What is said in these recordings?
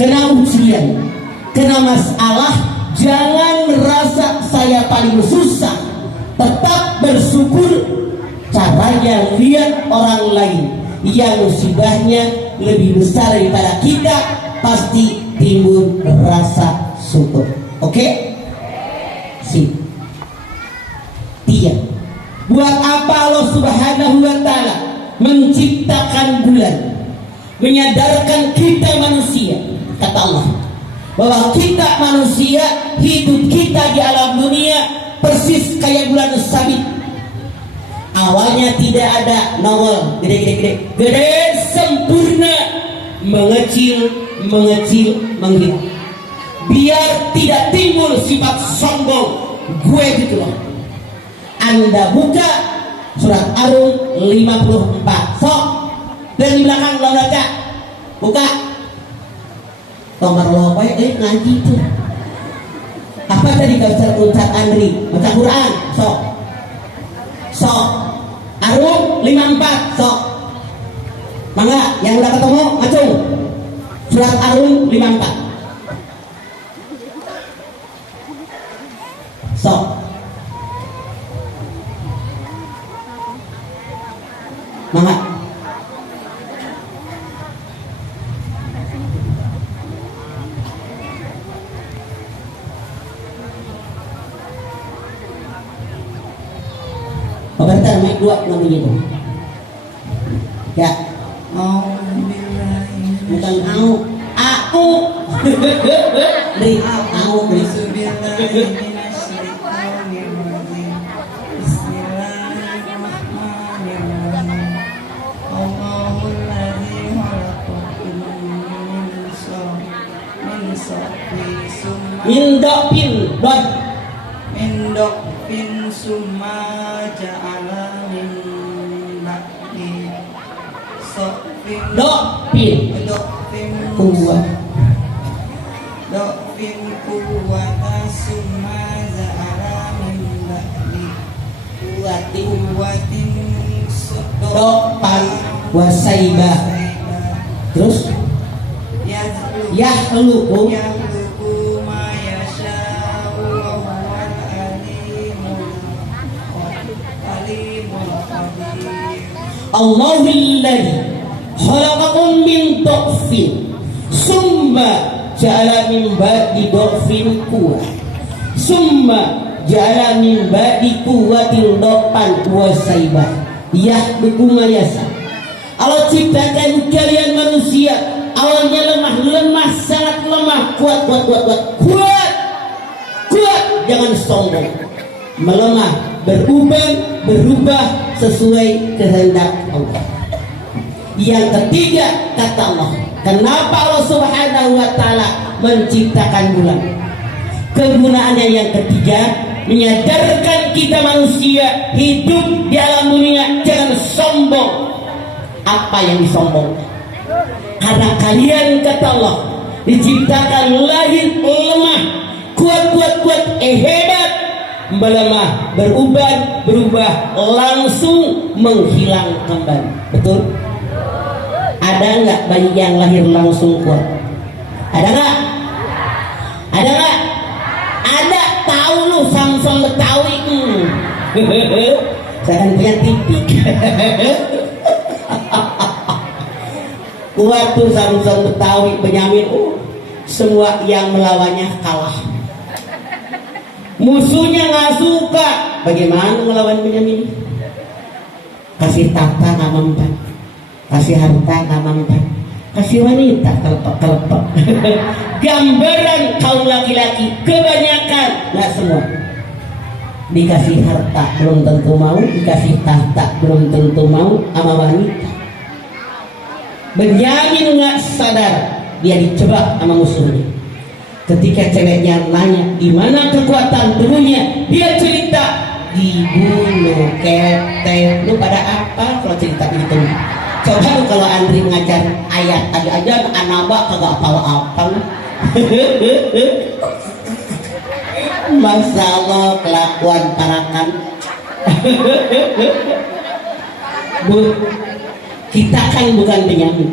kena ujian, kena masalah, jangan merasa saya paling susah. Tetap bersyukur. Caranya lihat orang lain yang musibahnya lebih besar daripada kita, pasti timbul rasa syukur. Oke? Sip. Tiga. Buat apa Allah Subhanahu wa Ta'ala menciptakan bulan? Menyadarkan kita manusia, kata Allah, bahwa kita manusia, hidup kita di alam dunia persis kayak bulan sabit. Awalnya tidak ada nongol, gede sempurna, mengecil, menghilang. Biar tidak timbul sifat sombong, gue gitu loh. Anda buka surat Ar-Rum 54. Sok, dari belakang lo baca, buka. Nomor lo apa ya? Ngaji tuh. Apa tadi Ustaz Andri? Baca Quran, sok. Ar-Rum 54, sok. Mangga, yang udah ketemu, macung. Surat Ar-Rum 54. Sok. Mangga. Berarti mic 2 namanya itu. Ya. Bukan aku. Ri, aku. Mindokpin summa ja'ala min ba'di sofin dokpin kuwata summa ja'ala min ba'di kuwatin dokpan wasaiba. Terus yahluku Allahul ladzi khalaqakum min dha'fin summa ja'ala min ba'di dha'fin quwwah summa ja'ala min ba'di quwwatin dha'fan wa saibah yahluku ma yasha. Allah ciptakan kalian manusia awalnya lemah, sangat lemah, kuat, jangan sombong, melemah, berubah sesuai kehendak Allah. Yang ketiga, kata Allah, kenapa Allah Subhanahu wa Ta'ala menciptakan bulan? Kegunaannya yang ketiga, menyadarkan kita manusia hidup di alam dunia jangan sombong. Apa yang disombong? Karena kalian, kata Allah, diciptakan lahir lemah, kuat, hebat, melemah, berubah, langsung menghilang kembali. Betul? Ada nggak bayi yang lahir langsung kuat? Ada nggak? Ada. Tahu lu Samson Betawi? Saya kan punya tipik. Kuat tuh Samson Betawi, Benyamin. Semua yang melawannya kalah. Musuhnya nggak suka. Bagaimana melawan Benyamin? Kasih tahta nggak mempan, kasih harta nggak mempan, kasih wanita kelepek. Gambaran kaum laki-laki kebanyakan, nggak semua. Dikasih harta belum tentu mau, dikasih tahta belum tentu mau sama wanita. Benyamin nggak sadar, dia dijebak sama musuhnya. Ketika ceweknya nanya di mana kekuatan tubuhnya, dia cerita dibunuh ketek. Lu pada apa kalau cerita gitu? Coba lu kalau Andri ngajar ayat aja anaba kagak apal-apal. Masalah kelakuan parakan. Bu, kita kan bukan Benyamin.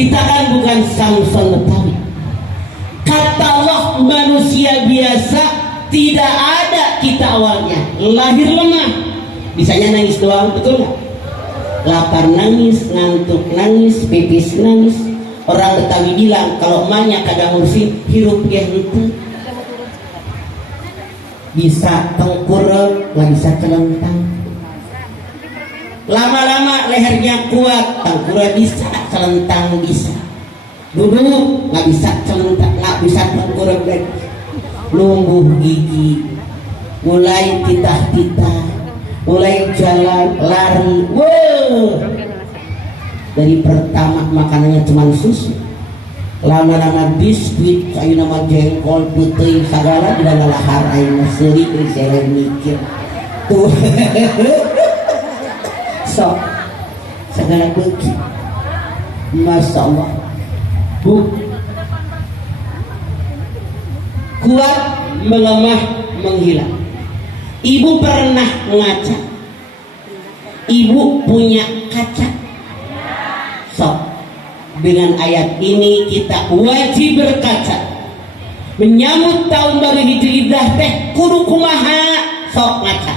Kita kan bukan Samson Betawi. Kata Allah, manusia biasa, tidak ada kita awalnya lahir lemah, bisanya nangis doang, betul nggak? Lapar nangis, ngantuk nangis, pipis nangis. Orang Betawi bilang kalau emaknya kagak ngurusin hirup dia itu. Bisa tengkurap, nggak bisa celentang. Lama-lama lehernya kuat, tengkurap bisa, celentang bisa. Duduk nggak bisa celentang, nggak bisa tengkurap lagi. Numbuh gigi, mulai titah-titah, mulai jalan, lari. Wow. Dari pertama makanannya cuma susu, lama-lama biskuit, kayu nama jengkol, putih, segala di dalam lahar air seri, saya mikir tuh. So, segala begitu, masya Allah, bu, kuat, melemah, menghilang. Ibu pernah ngaca, ibu punya kaca. So, dengan ayat ini kita wajib berkaca. Menyambut tahun baru Hijriah teh kudu kumaha sok ngaca.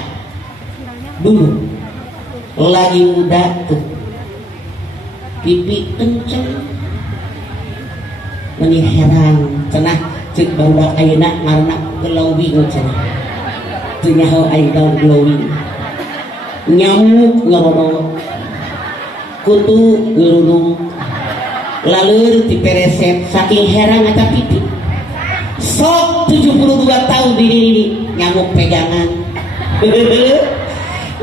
Dulu lagi muda tuh pipi kenceng, meni heran cenah cek barudak ayeuna ngaranna glowing cenah. Teu nyaho ayeuna glowing. Nyamuk ngororo, kutu ngelulung, lalu diperesep saking heran eta pipi. Sok 72 tahun diri nyamuk pegangan.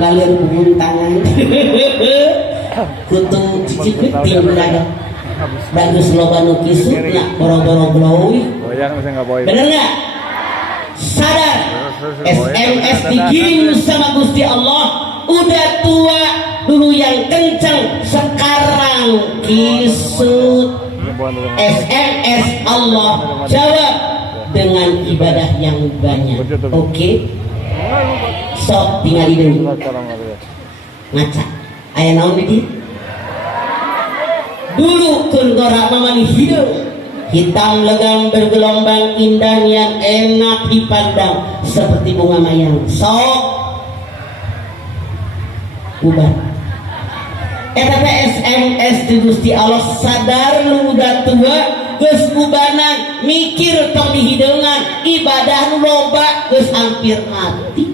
Lalu hubung tangan. Kutu cicik ting budak. Bagus loba nu kisutna boro-boro glowy. Bener nggak? Sadar. SMS dikirim sama Gusti Allah. Udah tua dulu yang kencang, sekarang kisut. SMS Allah jawab dengan ibadah yang banyak. Oke? Sok tinggal dulu. Ngaca. Aya naon di? Dulu kenggora mamani hidung, hitam legam bergelombang indah yang enak dipandang seperti bunga mayang. Sok ubah. Eta SMS di Gusti Allah, sadar lu udah tua, geus kubanan mikir tong di hideungan, ibadah nu loba geus hampir mati.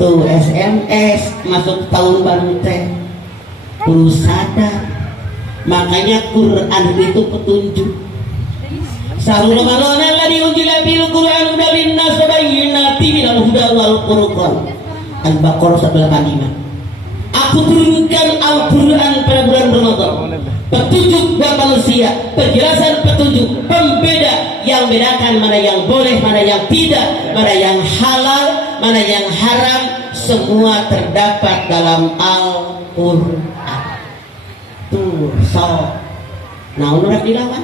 Tuh SMS masuk tahun baru teh kudu sadar. Makanya Quran itu petunjuk. Sarul Ramadan alladzi unzila bil Qur'an hudan linnas wa bayyinatin minal huda wal furqan. Al-Baqarah 185. Aku turunkan Al-Quran pada bulan Ramadan, petunjuk buat manusia, penjelasan petunjuk, pembeda yang bedakan mana yang boleh, mana yang tidak, mana yang halal, mana yang haram, semua terdapat dalam Al-Quran. Tuh, so, nah udah dilawan.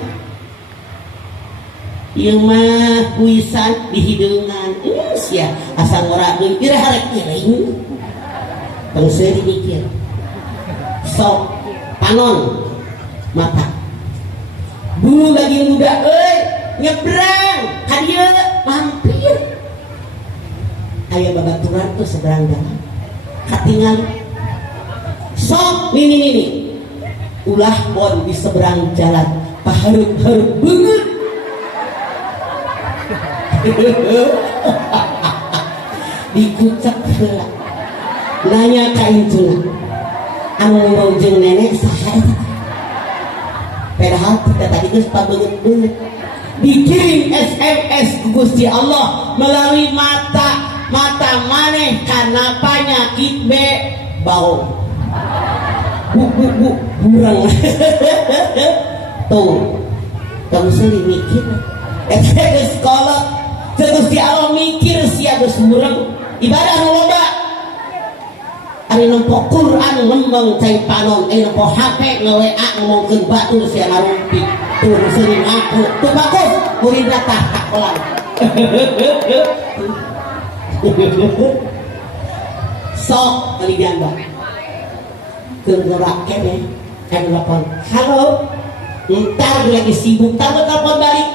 Ieu mah kuisan di hidungan, sia asal ngora deui ira harek iring. Terus mikir, sok panon mata. Dulu lagi muda, nyebrang, kadieu mampir. Aya babaturan tuh seberang jalan, katingal. Sok ini, ulah pon di seberang jalan, pahareup-hareup beungeut. Dikucek heula. Nanya ka incuna, anu mau jeung nenek saha eta? Padahal kita tadi geus pabeungeut-beungeut. Dikirim SMS ku Gusti Allah melalui mata maneh kana panyakit bau. Bu burang. Tuh, kamu sering mikir. Eta geus kolot. Gusti Allah mikir sia geus burang. Ibadah nu loba. Ari nempo Quran lembang cai panon, nempo HP nge-WA ngomongkeun batur sia ngarumpi. Tuh sering aku, tuh bagus, murid tah takolan. Sok kali ganda. Keun gerak keneh, telepon, halo, ntar lagi sibuk, tamu telepon balik,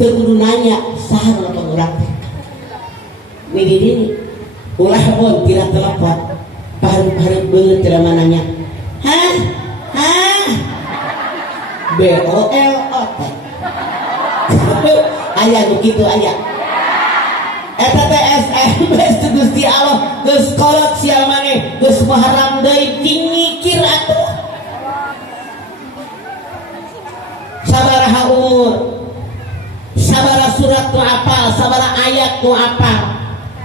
terkudu nanya, sah telepon orang teh, ini, ulah pun tidak telepon, baru banget tidak nanya, hah, BOLOT, ayah begitu ayah. Eta teh SMS teh Gusti Allah geus kolot sia maneh geus maharam deui ting mikir atuh. Sabaraha umur, sabaraha surat nu apal, sabaraha ayat nu apal,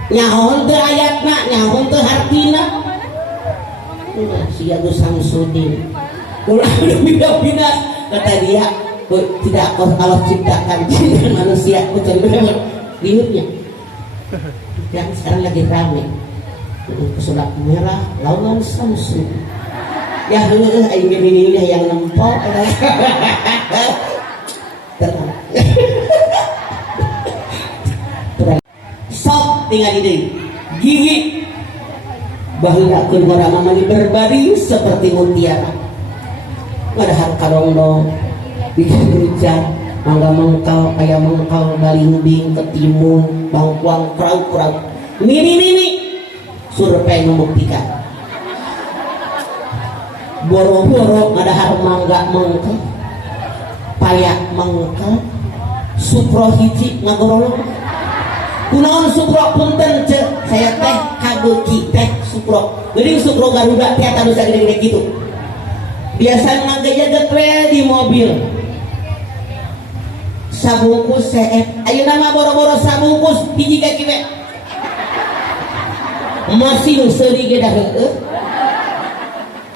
nyahoon teu ayatna, nyahoon teu hartina. Sia Gus Samsudin ulah bina-bina kata dia tidak Allah ciptakan manusia bukan benar liutnya. Yang sekarang lagi rame pesulap merah lawan Samsung ya ini yang nempel terang sok tinggal di gigi bahwa keluar amani berbaring seperti mutiara padahal karondong bikin berujang mangga mengkal ayam mengkal balimbing ketimun bangkuang kerau ini survei membuktikan boro-boro ngadahar mangga mengkal payak mengkal supro hiji ngagorolong kunaon supro punten cek saya teh kageuki teh supro jadi supro Garuda tiap anu sagede-gede gitu biasa ngagaya getre di mobil sabungkus CF ayo nama boro-boro sabungkus hiji kaki we masih seuri ge dah heueuh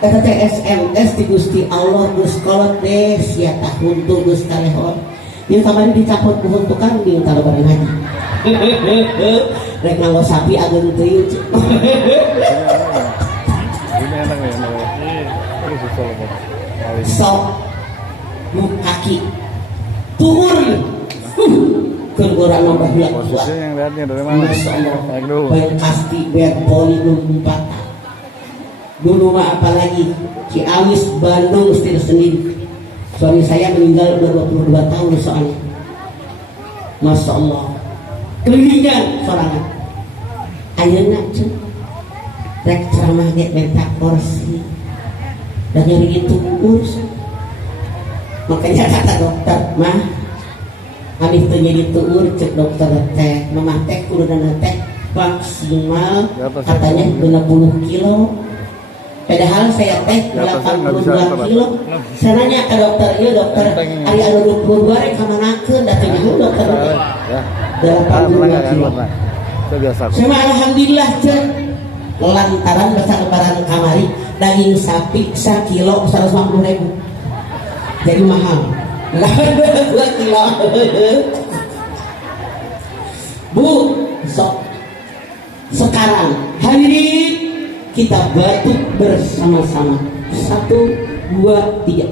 eta teh SMS di Gusti Allah geus kolot deh sia tah huntu geus karehon ieu kamari dicapot ku huntu kambing kalau bareng haji rek nganggo sapi ageun teuing ini enak nih sok kaki turun keluaran nambah biak posisinya yang lihatnya dari mana? Naik dulu. Bayar kasti, bayar poli dulu 4 dulu mah apalagi Ciamis, Bandung, setir sendiri suami saya meninggal udah 22 tahun soalnya Masya Allah kelilingan sorangan ayeuna cen rek ceramah ge minta kursi dan nyari itu urus makanya kata dokter mah habis itu jadi tuur cek dokter teh mamah teh kurudana teh maksimal katanya 20 kilo padahal saya teh 82 kilo saya nanya ke dokter iya dokter hari anu 22 rek kamanakeun datanya dokter 82 kilo saya mah alhamdulillah cek lantaran besar lebaran kamari daging sapi 1 kilo 150.000 jadi mahal 2 kilo Bu sok sekarang hadirin kita batuk bersama-sama 1, 2, 3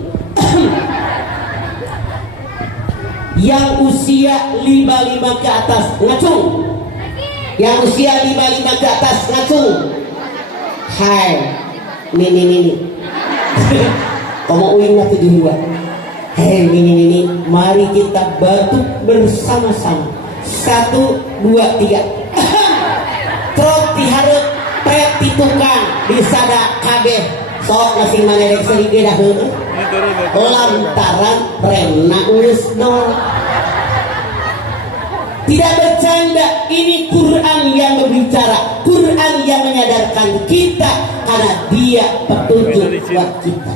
yang usia 55 ke atas ngacung yang usia 55 ke atas ngacung hai ini kamu uing 72 hei ini mari kita batuk bersama-sama 1, 2, 3 trok diharap pret di tukang disada kabeh sok masing manelek serige dah lantaran remna urus nol tidak bercanda ini Quran yang berbicara Quran yang menyadarkan kita karena dia petunjuk buat kita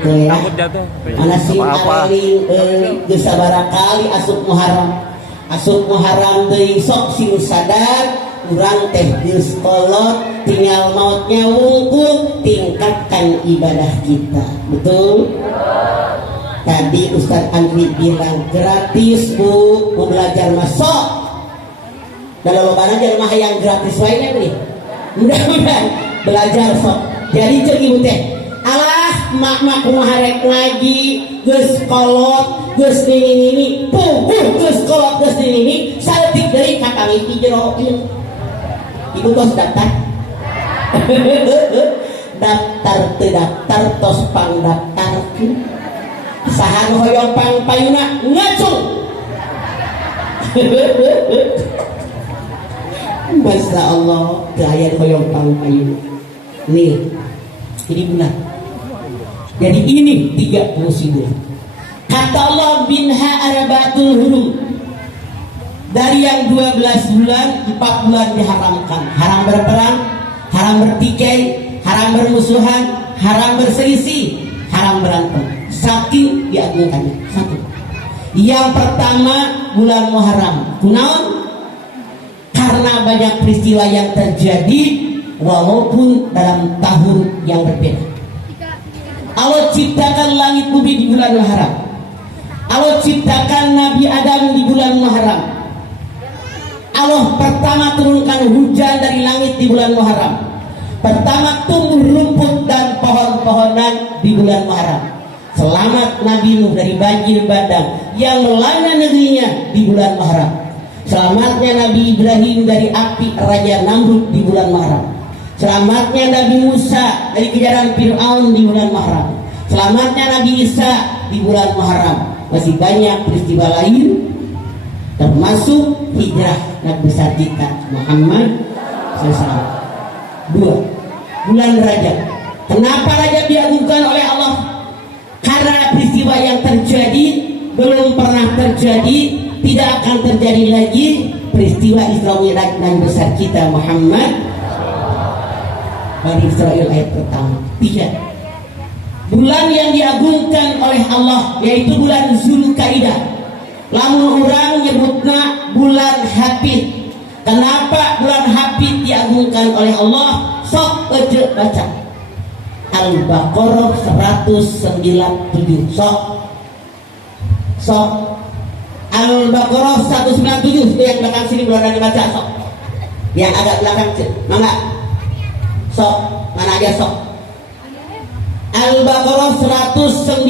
takut jatuh mana sih aling gesabara kali asup Muharram deui sok sing sadar urang teh geus kolot tinggal mautnya wungkul tingkatkan ibadah kita betul tadi Ustaz Andri bilang gratis Bu mau belajar masuk dan lolobana jelema yang gratis wae nih mudah-mudahan belajar sok jadi cek ibu teh alah mak kumaha rek ngaji geus kolot geus ini geus kolot geus ini saeutik deui ka pamiti jero ieu ibu tos daftar daftar terdaftar tos pang daftar sahan hoyong pang payuna ngacung. Masya Allah gaya hoyong pang payuna nih ini bulan. Jadi ini 30 bulan. Kata Allah binha arabatul hurum. Dari yang 12 bulan, 4 bulan diharamkan. Haram berperang, haram bertikai, haram bermusuhan, haram berselisih, haram berantem. Saking diagungkannya. Satu. Yang pertama bulan Muharram. Kunaon? Karena banyak peristiwa yang terjadi walaupun dalam tahun yang berbeda. Allah ciptakan langit bumi di bulan Muharram. Allah ciptakan Nabi Adam di bulan Muharram. Allah pertama turunkan hujan dari langit di bulan Muharram. Pertama tumbuh rumput dan pohon-pohonan di bulan Muharram. Selamat Nabi Nuh dari banjir bandang yang melanda negerinya di bulan Muharram. Selamatnya Nabi Ibrahim dari api Raja Namrud di bulan Muharram. Selamatnya Nabi Musa dari kejaran Fir'aun di bulan Muharram. Selamatnya Nabi Isa di bulan Muharram. Masih banyak peristiwa lain termasuk hijrah Nabi besar kita Muhammad SAW. 2. Bulan Rajab. Kenapa Rajab diagungkan oleh Allah? Karena peristiwa yang terjadi belum pernah terjadi, tidak akan terjadi lagi. Peristiwa Isra Mi'raj Nabi besar kita Muhammad. Bani Israel ayat pertama. 3. Bulan yang diagungkan oleh Allah yaitu bulan Zulkaidah. Lamun orang nyebutna bulan Hafid. Kenapa bulan Hafid diagungkan oleh Allah? Sok aja baca Al-Baqarah 197. Sok Al-Baqarah 197. Itu yang belakang sini belum ada dibaca. Sok yang agak belakang mangga. Sok mana aja sok. Al-Baqarah 197.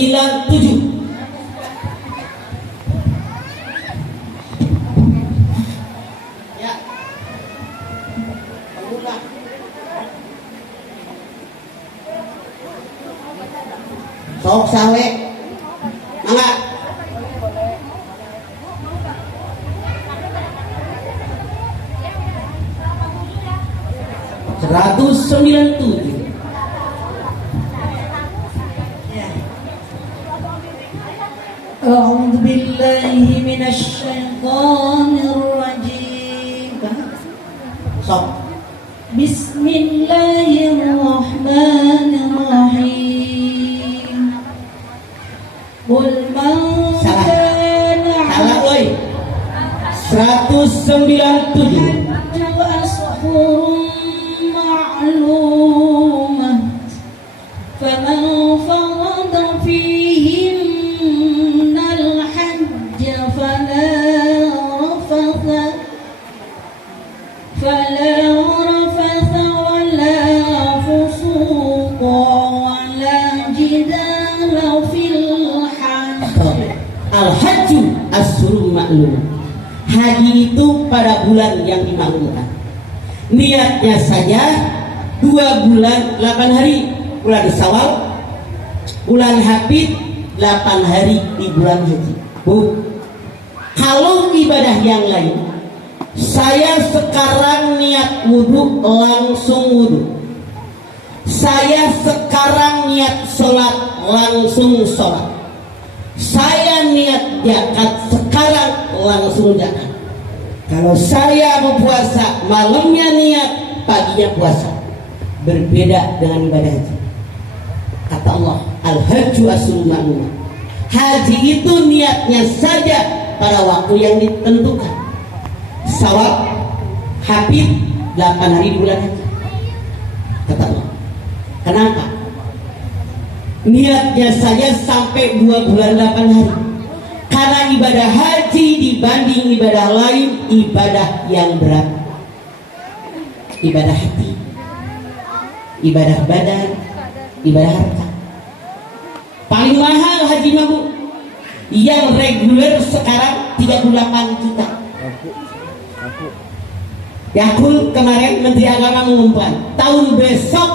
Ya. Pengulang. Sok sawe. Mangga. Seratus 197. أعوذ بالله من الشيطان الرجيم. Sok. بسم الله الرحمن الرحيم. قل من كان Salah oi. 197. أشهر معلومة فمن فرض فيهن الحج فلا رفث ولا فسوق ولا جدال في الحج. Al-Hajju as-Surul Ma'lum. Haji itu pada bulan yang dimaklumkan. Niatnya saja 2 bulan 8 hari. Bulan Syawal, bulan Hafid 8 hari di bulan haji. Bu, kalau ibadah yang lain, saya sekarang niat wudhu langsung wudhu. Saya sekarang niat sholat langsung sholat. Saya niat zakat sekarang langsung zakat. Kalau saya mau puasa malamnya niat, paginya puasa. Berbeda dengan ibadah haji. Kata Allah, Al-Hajju as-Surul Ma'lum. Haji itu niatnya saja pada waktu yang ditentukan. Syawal, Hafid 8 hari di bulan haji. Kata Allah. Kenapa? Niatnya saja sampai 2 bulan 8 hari. Karena ibadah haji dibanding ibadah lain, ibadah yang berat. Ibadah hati, ibadah badan, ibadah harta. Paling mahal haji Bu. Yang reguler sekarang 38 juta. Yakul kemarin Menteri Agama mengumumkan tahun besok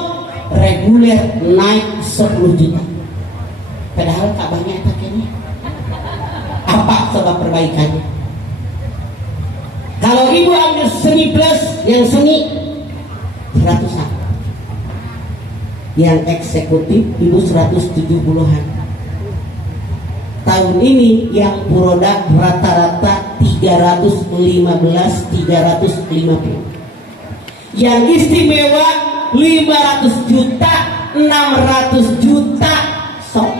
reguler naik 10 juta. Padahal Ka'bahnya eta kene. Apa sebab perbaikannya? Kalau ibu ambil seni plus, yang seni 100-an, yang eksekutif ibu 170-an. Tahun ini yang produk rata-rata 350. Yang istimewa 500 juta, 600 juta. Sok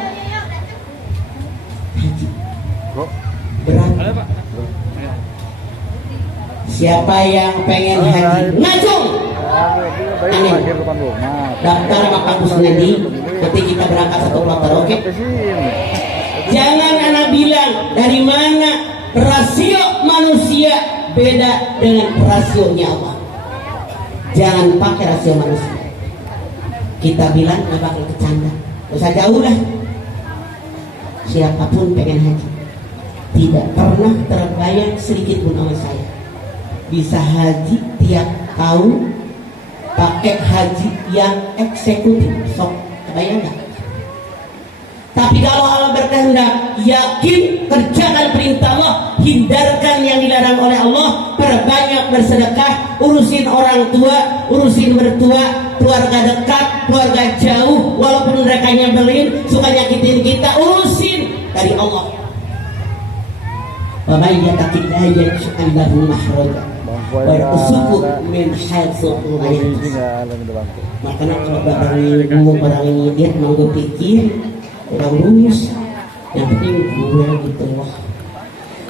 haji berat. Siapa yang pengen haji? Ngajung. Amin. Daftar sama Pak Kusnadi. Nanti kita berangkat satu kloter, oke? Jangan anak bilang dari mana rasio manusia beda dengan rasionya Allah. Jangan pakai rasio manusia. Kita bilang nggak bakal bercanda. Usah jauh lah. Siapapun pengen haji, tidak pernah terbayang sedikit pun oleh saya bisa haji tiap tahun pakai haji yang eksekutif. Sok kebayang nggak? Tapi kalau Allah berkehendak, yakin kerjakan perintah Allah, hindarkan yang dilarang oleh Allah, perbanyak bersedekah, urusin orang tua, urusin mertua, keluarga dekat, keluarga jauh, walaupun mereka nyebelin, suka nyakitin kita, urusin dari Allah. Wa may yattaqillaha yaj'al lahu makhraja wa yarzuqhu min haitsu la yahtasib. Makanya kalau barang ini dia mau berpikir orang lulus, yang penting gue gitu wah.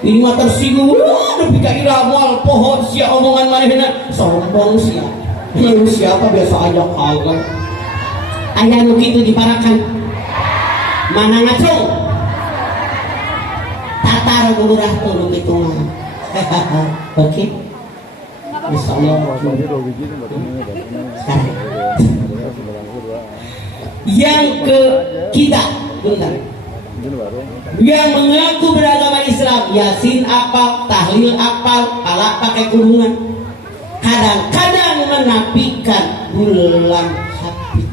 Ini mah tersinggung, tapi kayak ramal pohon sia omongan manehna sombong sia. Lu siapa biasa aja kalah. Aya nu kitu diparakan. Mana ngacung? Tatar gulurah tuh nu kitu mah. Oke. Insyaallah. Yang ketiga, yang mengaku beragama Islam, Yasin apal, tahlil apal, pala pakai kurungan, kadang-kadang menafikan bulan Hapit,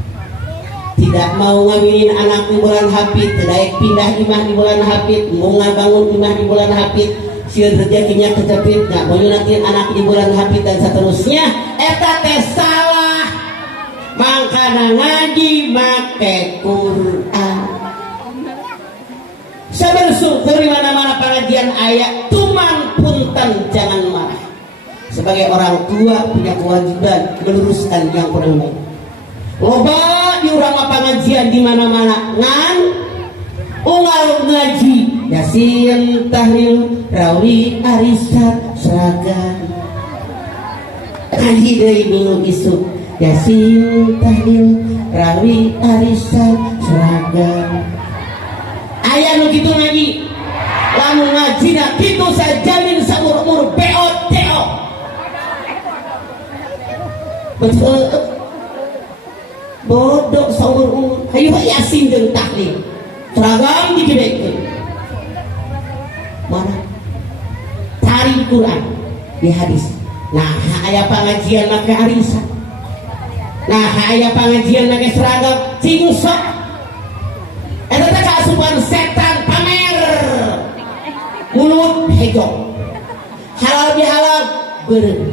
tidak mau ngawinin anak di bulan Hapit, tidak pindah imah di bulan Hapit, mau bangun imah di bulan Hapit, sieur rezekinya kecepit, nggak mau nyunatin anak di bulan Hapit dan seterusnya. Eta teh salah. Makana ngaji make Quran. Saya bersyukur di mana-mana pengajian ayat, tuman punten jangan marah. Sebagai orang tua punya kewajiban meluruskan yang kurang baik. Loba di urang pengajian di mana-mana ngan unggal ngaji Yasin, tahlil, rawi, arisan, seragam. Ngaji deui minggu isuk Yasin, tahlil, rawi, arisan, seragam. Ayah nu gitu ngaji, lamun ngaji na gitu saya jamin seumur-umur BOTO. Betul. Bodoh seumur-umur. Hayu Yasin jeung tahlil, seragam digedekeun. Mana? Tari Quran di hadis. Nah, aya pengajian make arisan. Nah, aya pengajian make seragam cingsok. Eta teh kaasupan setan pamer. Mulut hejo. Halal bihalal beureum.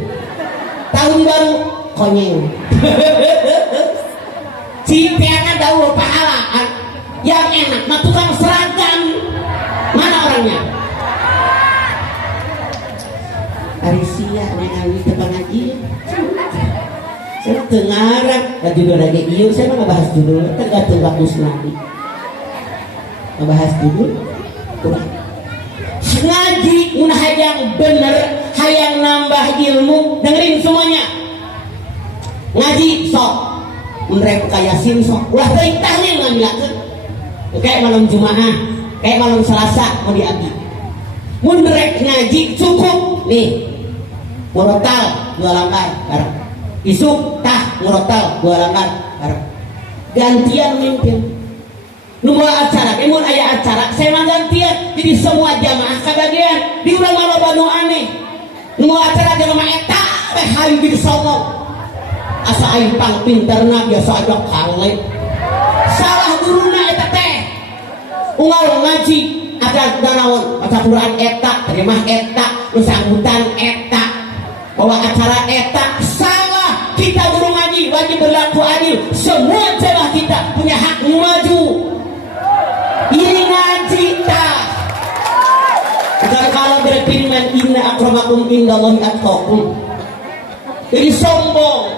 Tahun baru konyeng. Cimpeana daur pahala. Yang enak mah tukang seragam. Mana orangnya? Arisia ningali teh pengajian. Saya tengarang, dan judul lagi iyo, saya mau ngebahas judul, tergantung bagus nanti. Ngebahas judul, kurang. Ngaji, mun hayang bener, hayang nambah ilmu, dengerin semuanya. Ngaji, sok. Mun rek buka Yasin, sok. Ulah teuing tahlil ngambilakeun. Kayak malam Jumaah, kayak malam Selasa, mau diabdi. Mun rek ngaji, cukup. Nih, murotal, 2 lembar, bareng. Isuk tah murotal 2 lembar bareng. Gantian mimpin. Nu moal acara, mun aya acara, saya mah gantian. Jadi semua jamaah kabagian. Di urang mah loba nu aneh. Nu moal acara jeung mah eta we hayu jadi songong. asa aing pang pinterna biasa aja kalek. Salah guruna eta teh. Unggal ngaji ada naon baca Quran eta, terjemah eta, nu sambutan eta. Bawa acara eta salah. Kita guru ngaji wajib berlaku adil. Semua jemaah kita punya hak maju. Ini ngaji tak. Bukan kalau berfirman inna akramakum indallahi atqakum. Jadi sombong.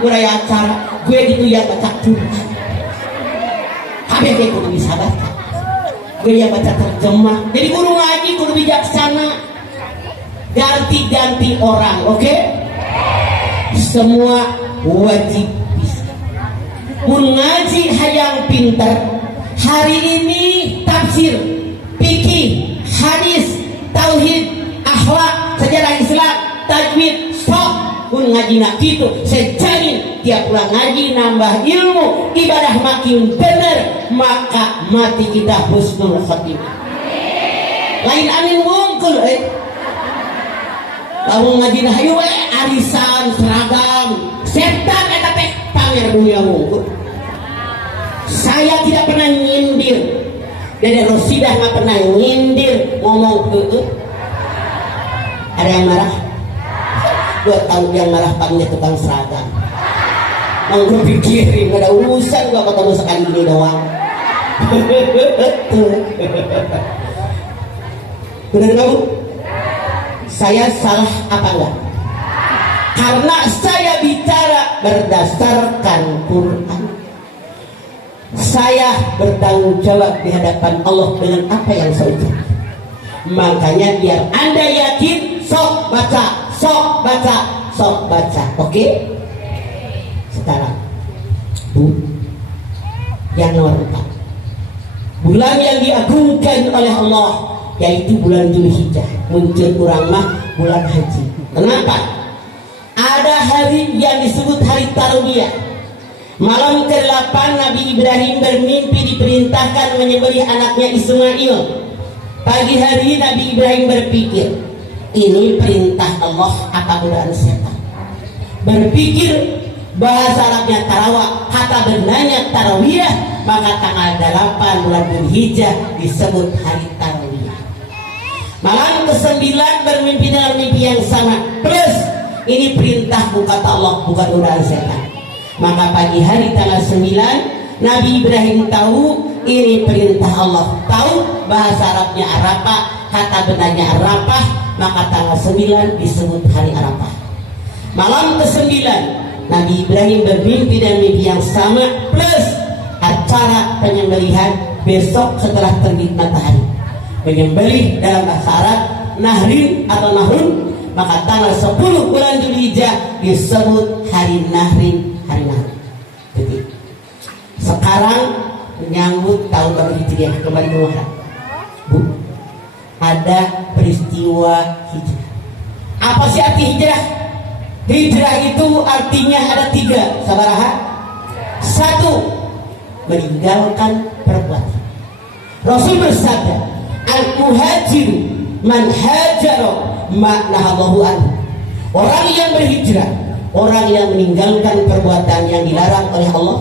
Kuraya acara gue gitu ya baca Quran. Kabeh ge kudu bisa baca. Gue yang baca terjemah. Jadi guru ngaji kudu bijaksana. Ganti-ganti orang, oke? Semua wajib bisa. Mun ngaji hayang pinter. Hari ini tafsir, fikih, hadis, tauhid, akhlak, sejarah Islam, tajwid, sok. Mun ngaji nak gitu, saya jamin tiap pulang ngaji nambah ilmu, ibadah makin bener, maka mati kita husnul khatimah. Lain amin wungkul, Lalu ngaji na hayu arisan seragam setan eta teh pamer dunia wungkul. Saya tidak pernah nyindir. Dede Rosidah nggak pernah nyindir ngomong heeh. Ada yang marah? 2 tahun yang marah pamnya tukang seragam. Mau gue pikirin gak ada urusan gua ketemu sekali ini doang. Benar kamu? Saya salah apa enggak? Karena saya bicara berdasarkan Quran. Saya bertanggung jawab di hadapan Allah dengan apa yang saya ucapkan. Makanya biar Anda yakin, sok baca, sok baca, sok baca. Oke? Sekarang Bu, yang nomor 4, bulan yang diagungkan oleh Allah, yaitu bulan Dzulhijjah. Muncul kurang mah bulan haji. Kenapa? Ada hari yang disebut hari Tarwiyah. Malam ke-8 Nabi Ibrahim bermimpi diperintahkan menyembelih anaknya Ismail. Pagi hari Nabi Ibrahim berpikir, ini perintah Allah apa godaan setan? Berpikir bahasa Arabnya tarawah, kata benarnya tarawiyah, maka tanggal 8 bulan Dzulhijjah disebut hari Tarwiyah. Malam ke-9 bermimpi dengan mimpi yang sama, plus ini perintah kata Allah, bukan godaan setan. Maka pagi hari tanggal 9 Nabi Ibrahim tahu ini perintah Allah, tahu bahasa Arabnya Arafah, kata benarnya Arafah, maka tanggal 9 disebut hari Arafah. Malam ke-9 Nabi Ibrahim bermimpi dan mimpi yang sama, plus acara penyembelihan besok setelah terbit matahari. Menyembelih dalam bahasa Arab nahrin atau nahrun, maka tanggal 10 bulan Dzulhijjah disebut hari nahrin, hari nahrin. Jadi sekarang menyambut tahun baru Hijriah, kembali ke Muharram. Bu, ada peristiwa hijrah. Apa sih arti hijrah? Hijrah itu artinya ada 3. Sabaraha? 1, meninggalkan perbuatan. Rasul bersabda, al-muhajir man hajara ma nahallahu anhu. Orang yang berhijrah, orang yang meninggalkan perbuatan yang dilarang oleh Allah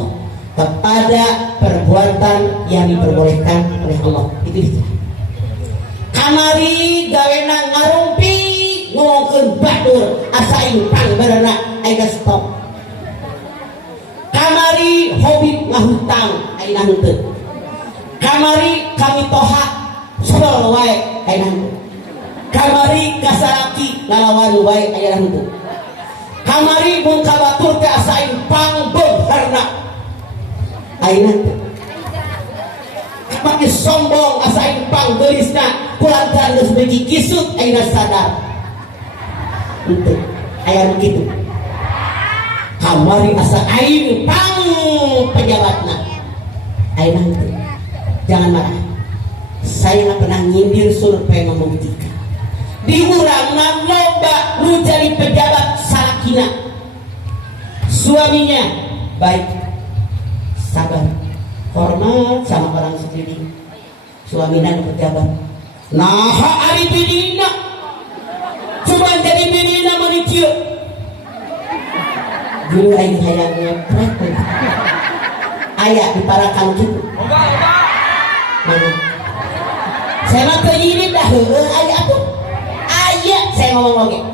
kepada perbuatan yang diperbolehkan oleh Allah. Itu hijrah. Kamari gawena ngarumpi ngomongkeun batur asa impang berenang ayeuna stop. Kamari hobi ngahutang ayeuna henteu. Kamari kami toha sodol wae ayeuna henteu. Kamari kasaraki ngalawan wae ayeuna henteu. Kamari mun kabatur teh asa impang beurna ayeuna henteu. Kamari sombong asa impang geulisna kulantaran geus beuki kisut ayeuna sadar. Itu ayat begitu. Kamari asa aing pang pejabatna ayeuna henteu. Jangan marah. Saya nggak pernah nyindir, survei membuktikan. Di urang loba nu jadi pejabat salakina. Suaminya baik, sabar, hormat sama orang sekeliling. Suaminya pejabat. Nah, ari bidina cuma jadi bidina menikieu Dulu aing hayang ngeprek. Aya di parakan kitu. Mana? Saya mah teu irit dah heueuh aya atuh. Aya saya ngomong oge.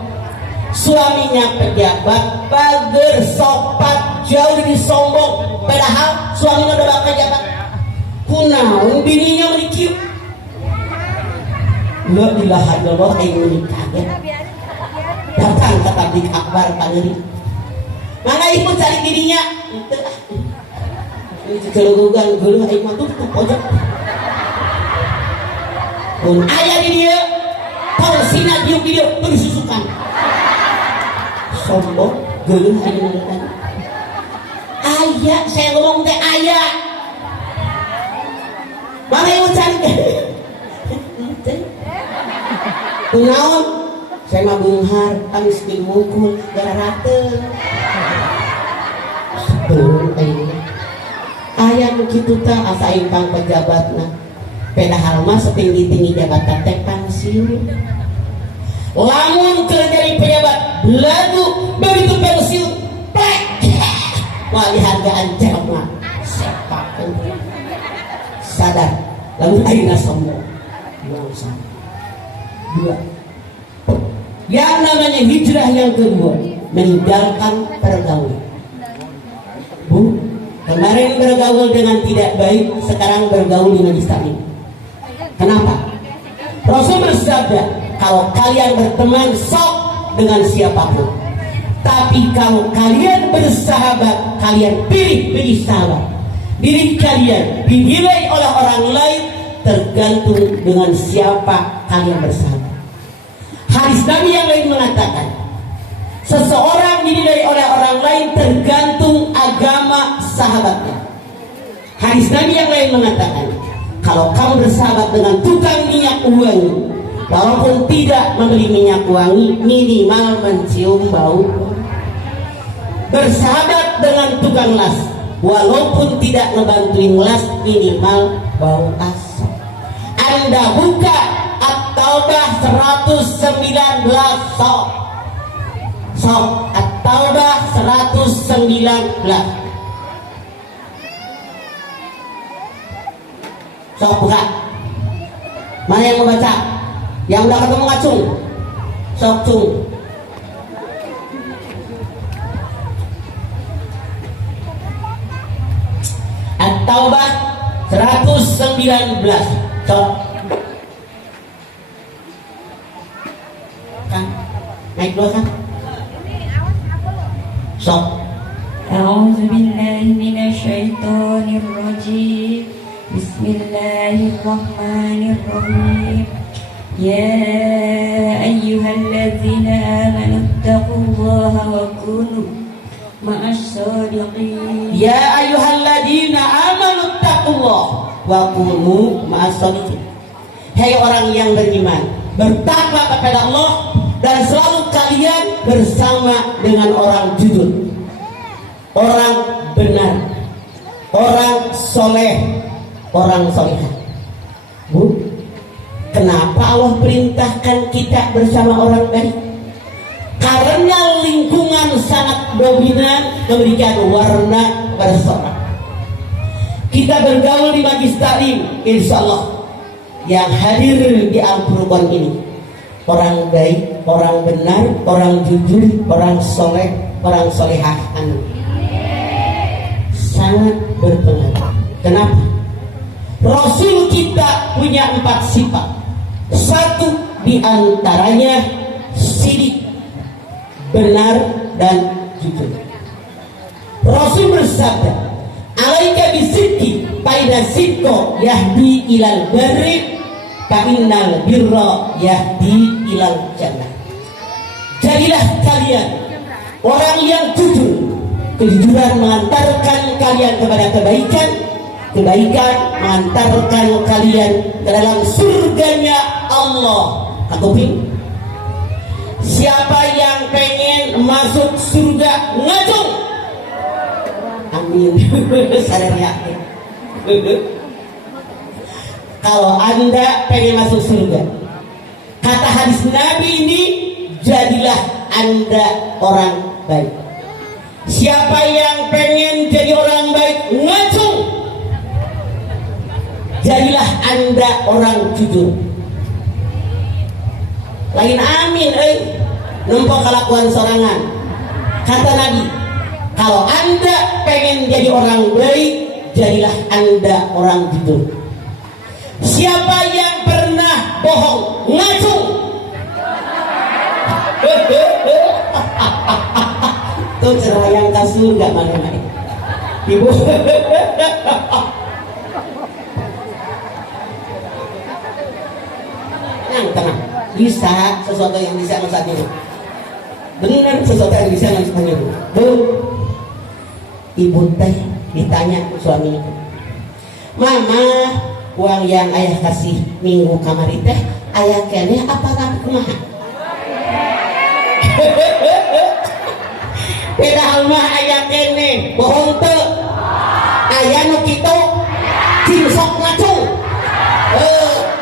Suaminya pejabat, bager, sopat, jauh dari sombong. Padahal suaminya udah pejabat. Kunaon bininya menikir. La ilaha illallah aing menikah ya. Datang ke tablik akbar paneri. Mana ibu cari dirinya? Teu ah. Celugugan geuleuh aing mah tuh pojok. Pun aya di dieu. Tolsina diuk di dieu teu disusukan. Sombong geuleuh aing mah. Aya saya ngomong teh aya. Mana ibu cari? Kunaon? Saya mah beunghar, tangis dimukul, gara rate. Sebelum aing. Aya nu kitu teh asa aing pang pejabatna. Padahal mah setinggi-tinggi jabatan teh pensiun. Lamun keur jadi pejabat, lagu begitu pensiun, plek. Wah dihargaan jelema. Sepakeun. Sadar, lamun ayeuna sombong. Dua. Yang namanya hijrah yang kedua, meninggalkan pergaulan. Bu, kemarin bergaul dengan tidak baik, sekarang bergaul dengan Islam. Kenapa? Rasul bersabda, kalau kalian berteman sok dengan siapapun, tapi kalau kalian bersahabat, kalian pilih sahabat. Diri kalian dinilai oleh orang lain tergantung dengan siapa kalian bersahabat. Hadis Nabi yang lain mengatakan, seseorang dinilai oleh orang lain tergantung agama sahabatnya. Hadis Nabi yang lain mengatakan, kalau kamu bersahabat dengan tukang minyak wangi, walaupun tidak membeli minyak wangi, minimal mencium bau. Bersahabat dengan tukang las, walaupun tidak ngebantuin las, minimal bau asap. Anda buka At-Taubah 119 sok At-Taubah 119 sok buka. Mana yang membaca? Yang udah ketemu ngacung sok cung. At-Taubah 119 sok. Kan naik dua kan sok. A'udzu billahi minasy syaithanir rajim. Bismillahirrahmanirrahim. Ya ayyuhalladzina amanu taqullaha wa kunu ma'as shadiqin. Ya ayyuhalladzina amanu taqullaha wa kunu ma'as shadiqin. Hai orang yang beriman, bertakwa kepada Allah dan selalu kalian bersama dengan orang jujur, orang benar, orang soleh, orang solehah. Bu, kenapa Allah perintahkan kita bersama orang baik? Karena lingkungan sangat dominan memberikan warna bersorak. Kita bergaul di majlis taklim, insya Allah yang hadir di Al-Furqan ini orang baik, orang benar, orang jujur, orang soleh, orang solehah, sangat berpengaruh. Kenapa? Rasul kita punya 4 sifat. Satu diantaranya sidik, benar dan jujur. Rasul bersabda, alaika bisidqi fa inna sidqa yahdi ilal barri fa innal birra yahdi ilal jannah. Jadilah kalian orang yang jujur. Kejujuran mengantarkan kalian kepada kebaikan, kebaikan mengantarkan kalian ke dalam surganya Allah. Akupin. Siapa yang pengen masuk surga ngacung? Amin. Sadar yakin. Kalau Anda pengen masuk surga, kata hadis Nabi ini, jadilah Anda orang baik. Siapa yang pengen jadi orang baik, ngacung. Jadilah Anda orang jujur. Lain amin, nempok kelakuan sorangan. Kata Nabi, kalau Anda pengen jadi orang baik, jadilah Anda orang jujur. Siapa yang pernah bohong, ngacung. Tuh cerah yang kasur gak mana-mana. Ibu. Yang tenang. Bisa sesuatu yang bisa nggak usah niru. Benar sesuatu yang bisa nggak usah niru. Belum. Ibu teh ditanya suami, Mama, uang yang ayah kasih minggu kamari teh ayah kene apa kan kumaha? Padahal mah ayah kene bohong teu. Ayah nu kitu cing sok ngacung.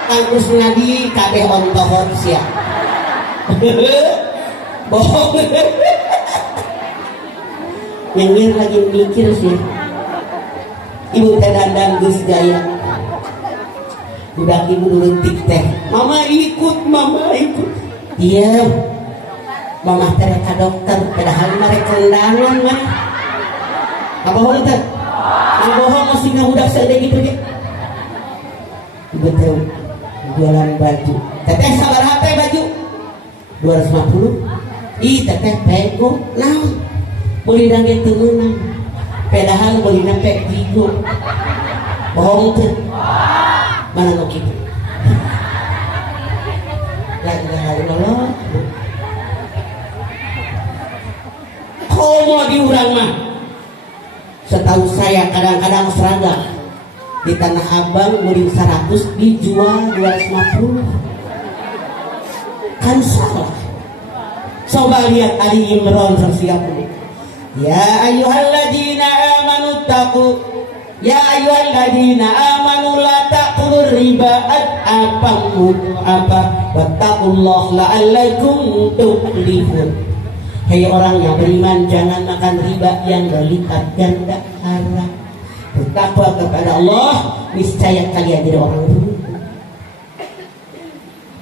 Kanggus Nabi kabeh ontohon sia. Bohong. Nyengir lagi mikir sih. Ibu teh dandan geus gaya. Budak ibu nurutik teh. Mama ikut, mama ikut. Iya. Mama teh ka dokter, padahal mah kondangan mah. Apa bohong teh? Ang bohong masih ngabudak sadaya gitu ge. Ibu teh jualan baju. Teteh sabar hate baju 250. Ih teteh pego naon? Boleh dange teu meunang. Padahal boleh nape gigo. Bohong teu? Mana nu kitu? La ilaha illallah. Komo di urang mah. Setahu saya kadang-kadang seragam di Tanah Abang murid 100 dijual 250. Kan salah. Coba lihat Ali Imran 130. Ya ayyuhalladzina amanu taqu ya ayyuhalladzina amanu la taqulur riba apa wattaqullaha la'allakum tuflihun. Hai orang yang beriman, jangan makan riba yang berlipat ganda haram. Bertakwa kepada Allah, niscaya kalian jadi orang beruntung.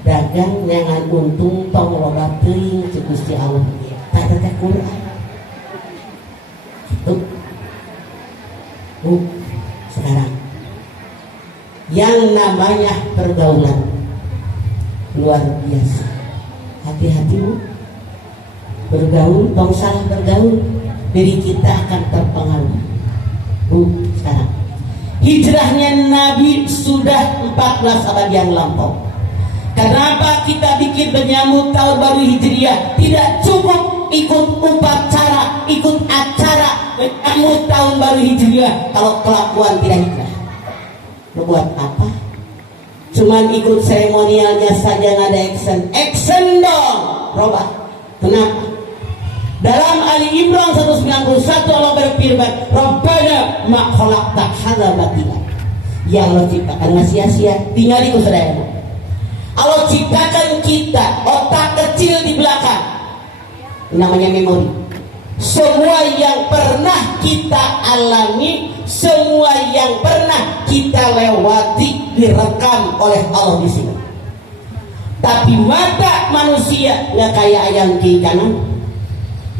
Dagang jangan untung tong loba teuing cek Gusti Allah. Tak teh Quran. Itu. Sekarang yang namanya pergaulan luar biasa. Hati-hati bergaul, tong salah bergaul, diri kita akan terpengaruh. Sekarang hijrahnya Nabi sudah 14 abad yang lampau. Kenapa kita bikin menyambut tahun baru Hijriah? Tidak cukup ikut upacara, ikut acara menyambut tahun baru Hijriah kalau kelakuan tidak hijrah. Buat apa? Cuman ikut seremonialnya saja, nggak ada action dong. Robah. Kenapa? Dalam Ali Imran 191 Allah berfirman, Rabbana ma khalaqta hadza batila. Yang Allah ciptakan nggak sia-sia, tinggal ikut saudara. Allah ciptakan kita otak kecil di belakang, namanya memori. Semua yang pernah kita alami, semua yang pernah kita lewati direkam oleh Allah di sini. Tapi mata manusia nggak kayak ayam kiri kanan,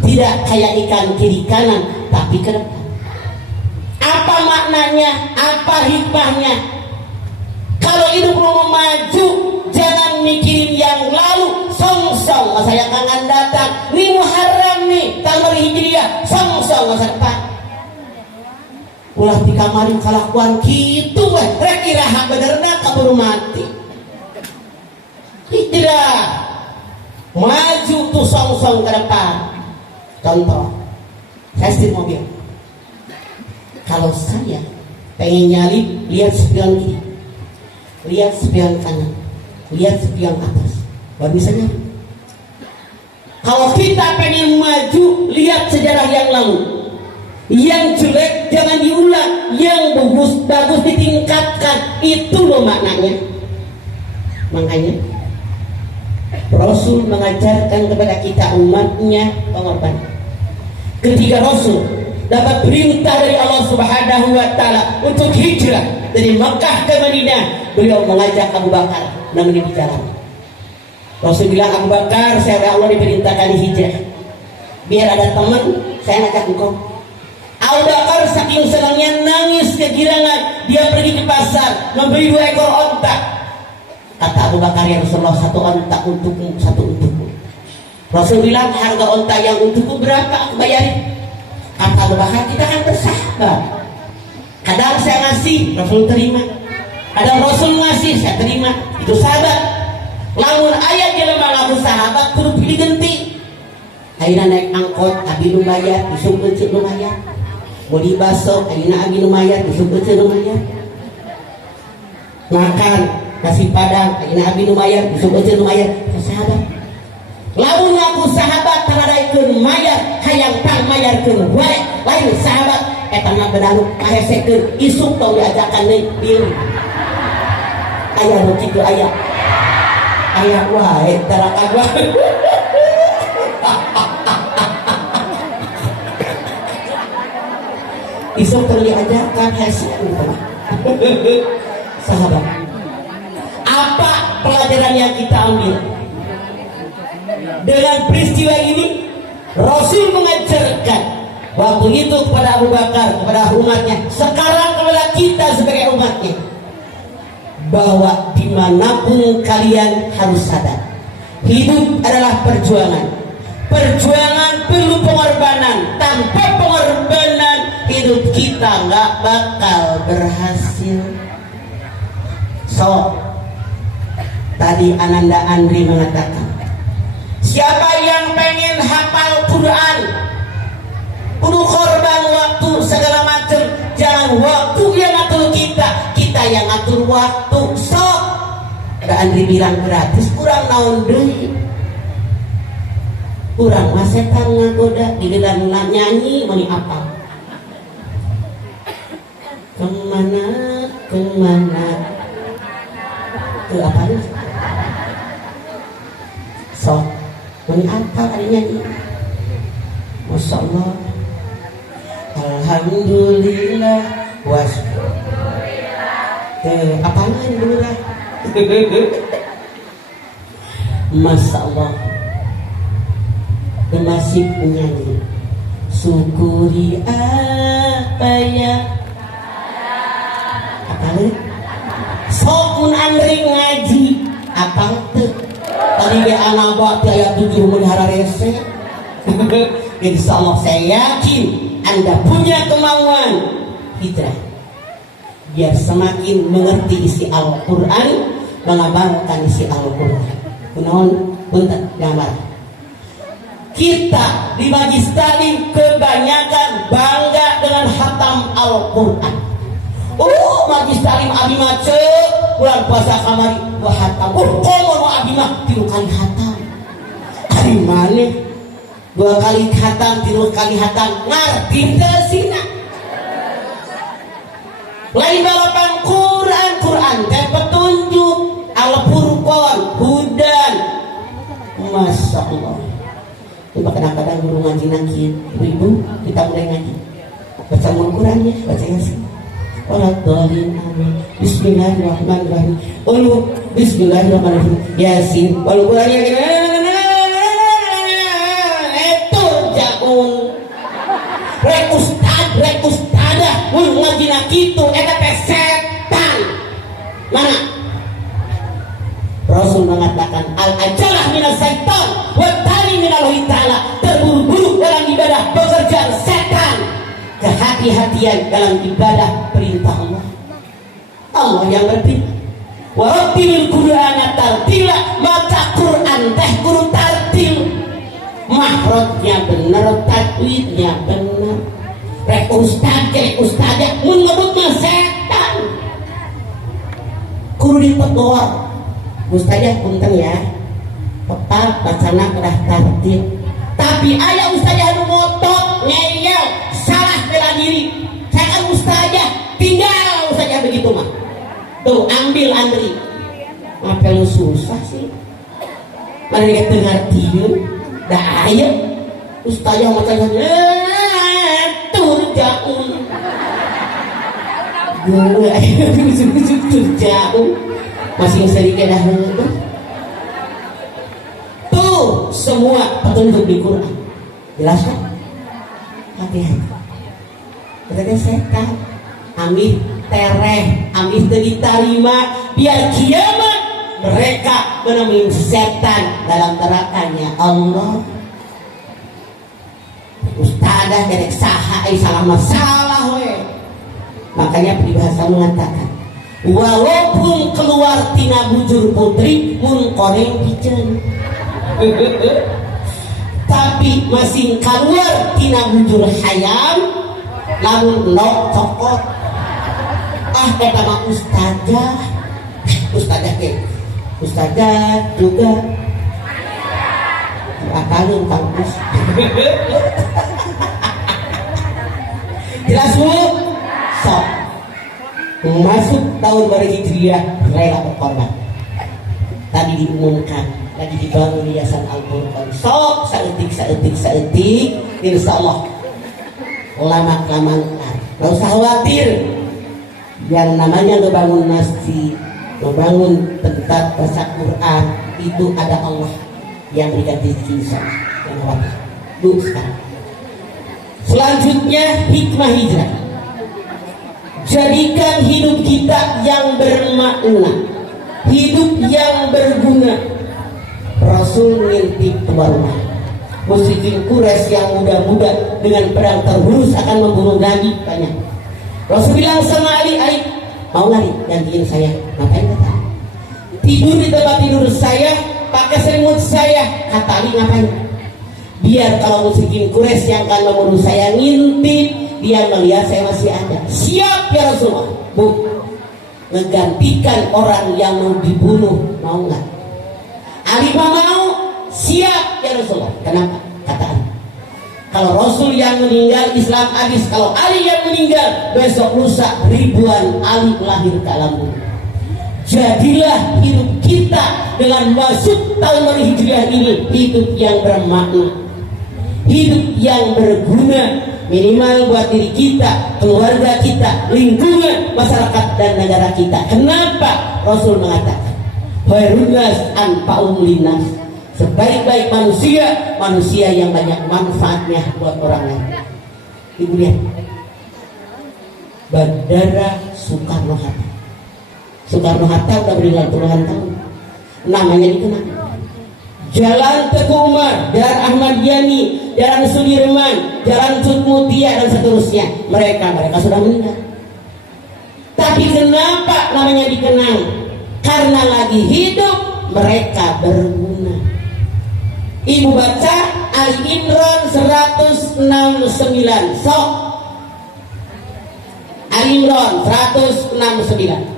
tidak kayak ikan kiri kanan, tapi ke depan. Apa maknanya? Apa hikmahnya? Kalau hidup mau maju, jangan mikirin yang lalu. Song-song masa yang akan datang. Ini Muharram nih, tahun Hijriah. Song-song masa depan. Ulah di kamarin kalakuan gitu, kira-kira hak benerna kabur mati. Hijrah, maju tuh song-song ke depan. Contoh, saya setir mobil. Kalau saya pengen nyari, lihat spion kiri, lihat spion kanan, lihat spion atas, baru bisa nyari. Kalau kita pengen maju, lihat sejarah yang lalu. Yang jelek jangan diulang, yang bagus ditingkatkan. Itu loh maknanya. Makanya Rasul mengajarkan kepada kita umatnya pengorbanan. ketika Rasul dapat perintah dari Allah Subhanahu wa taala untuk hijrah dari Mekah ke Madinah, beliau mengajak Abu Bakar namanya di jalan. Rasul bilang, Abu Bakar, saya oleh Allah diperintahkan hijrah. Biar ada teman, saya ngajak engkau. Abu Bakar saking senangnya nangis kegirangan. Dia pergi ke pasar membeli 2 ekor onta. Kata Abu Bakar, ya Rasulullah, 1 onta untukmu, 1 untukmu. Rasul bilang, harga onta yang untukku berapa? Aku bayarin. Kata Abu Bakar, kita kan bersahabat. Kadang saya ngasih, Rasul terima. Kadang Rasul ngasih, saya terima. Itu sahabat. Lamun ayat jelema ngaku sahabat kudu pilih genti. Ayeuna naik angkot, abi nu bayar, isuk euceuk nu bayar. Bodi baso, ayeuna abi nu bayar, isuk euceuk nu bayar. Makan nasi padang, ayeuna abi nu bayar, isuk euceuk nu bayar. Sahabat. Lamun ngaku sahabat taradaikeun mayar, hayang tang mayarkeun wae. Lain sahabat eta mah bedalu kahesekeun, isuk tong diajakan deui dieu. Aya nu kitu aya. Ayah wae tarak agwa. Isuk teu diajakan hasil sahabat. Apa pelajaran yang kita ambil dengan peristiwa ini? Rasul mengajarkan waktu itu kepada Abu Bakar, kepada umatnya, sekarang kepada kita sebagai umatnya, bahwa dimanapun kalian harus sadar, hidup adalah perjuangan. Perjuangan perlu pengorbanan. Tanpa pengorbanan hidup kita nggak bakal berhasil. So, tadi Ananda Andri mengatakan, siapa yang pengen hafal Quran, kudu korban waktu segala macam. Jangan waktu yang ngatur kita, kita yang ngatur waktu. Sok ada Andri bilang gratis, kurang naon deui. Kurang mah setan ngagoda digedan nyanyi mani apa? Kemana ke apa nih? Sok mani apa hari nyanyi? Masya Allah, alhamdulillah wasyukurillah. Apa nih dulu lah? Masya Allah, nasib menyanyi. Syukuri apa ya? Apa nih? Sok Andri ngaji apa tuh? Tadi dia anak bakti ayat 7 melihara rese. Insya Allah saya yakin Anda punya kemauan hijrah biar semakin mengerti isi Al-Quran, mengabarkan isi Al-Quran. Kunaon punten gambar. Kita di Majlis Taklim kebanyakan bangga dengan khatam Al-Quran. Oh, Majlis Taklim abi mah bulan puasa kamari 2 khatam. Oh, komo abi mah 3 kali khatam. Ari maneh 2 kali khatam, 3 kali khatam, ngarti teu sina. Lain balapan Quran teh petunjuk, Al-Furqan, hudan. Masya Allah. Coba kadang-kadang guru ngaji nanti, ibu kita mulai ngaji. Baca Al-Quran ya, baca Yasin. Waladhdallin amin. Bismillahirrahmanirrahim. Bismillahirrahmanirrahim. Yasin. Wal Quran ya. Itu jaun. Rek ustadah, mun ngaji na kitu eta teh setan. Mana? Rasul mengatakan al-ajalah minas syaitan wa tali minallahi ta'ala. Terburu-buru dalam ibadah pekerjaan setan, kehati-hatian dalam ibadah perintah Allah. Allah yang berfirman, wa rattilil qur'ana tartila. Baca Quran teh guru tartil, mahrotnya bener, tajwidnya bener. Rek ustadzah mun ngebut mah setan. Kudu ditegur. Ustadzah punten ya, tetap bacana kedah tartil. Tapi ayah ustadzah nu ngotot ngeyel, salah bela diri. Saya kan ustadzah, tinggal ustadzah begitu mah. Tuh ambil Andri. Apa lu susah sih? Mana dia teu ngartieun? Da aya ustadzah macam Dulu jauh masih sedikit dah tuh semua petunjuk di Quran jelas kan? Hati-hati katanya setan amis tereh amis diterima biar kiamat mereka menemui setan dalam nerakanya Allah. Ustadzah derek saha salah masalah we. Makanya peribahasa mengatakan walaupun keluar tina bujur putri mun koreng piceun tapi masih keluar tina bujur hayam lamun lok cokot eta mah ustadzah ke ustadzah juga akalin kampus jelas bu sok masuk tahun baru hijriah rela berkorban tadi diumumkan lagi dibangun yayasan Al-Furqan sok saeutik insyaallah lama-kelamaan nggak usah khawatir yang namanya ngebangun masjid membangun tempat baca Quran itu ada Allah yang diganti kisah yang khawatir dulu sekarang. Selanjutnya hikmah hijrah. Jadikan hidup kita yang bermakna, hidup yang berguna. Rasul ngintip keluar rumah. Musyrikin Quraisy yang muda-muda dengan pedang terhunus akan membunuh Nabi banyak. Rasul bilang sama Ali, mau nggak gantiin saya? Ngapain kata? Tidur di tempat tidur saya, pakai selimut saya. Kata Ali ngapain? Biar kalau musyrikin Quraisy yang akan membunuh saya ngintip, dia melihat saya masih ada. Siap ya Rasulullah. Bu, menggantikan orang yang mau dibunuh, mau nggak? Ali mau, siap ya Rasulullah. Kenapa? Kata Ali, kalau Rasul yang meninggal Islam habis. Kalau Ali yang meninggal besok lusa ribuan Ali lahir ke alam bumi. Jadilah hidup kita dengan masuk tahun baru hijriah ini hidup yang bermakna, hidup yang berguna, minimal buat diri kita, keluarga kita, lingkungan, masyarakat dan negara kita. Kenapa Rasul mengatakan khairun nas anfa'uhum linnas, sebaik-baik manusia, manusia yang banyak manfaatnya buat orang lain. Ibu lihat Bandara Soekarno-Hatta. Soekarno-Hatta udah meninggal puluhan tahun, namanya dikenal. Jalan Teguh Umar, Jalan Ahmad Yani, Jalan Sudirman, Jalan Cut Mutia dan seterusnya. Mereka sudah meninggal. Tapi kenapa namanya dikenang? Karena lagi hidup mereka berguna. Ibu baca Ali Imran 169. Sok Ali Imran 169.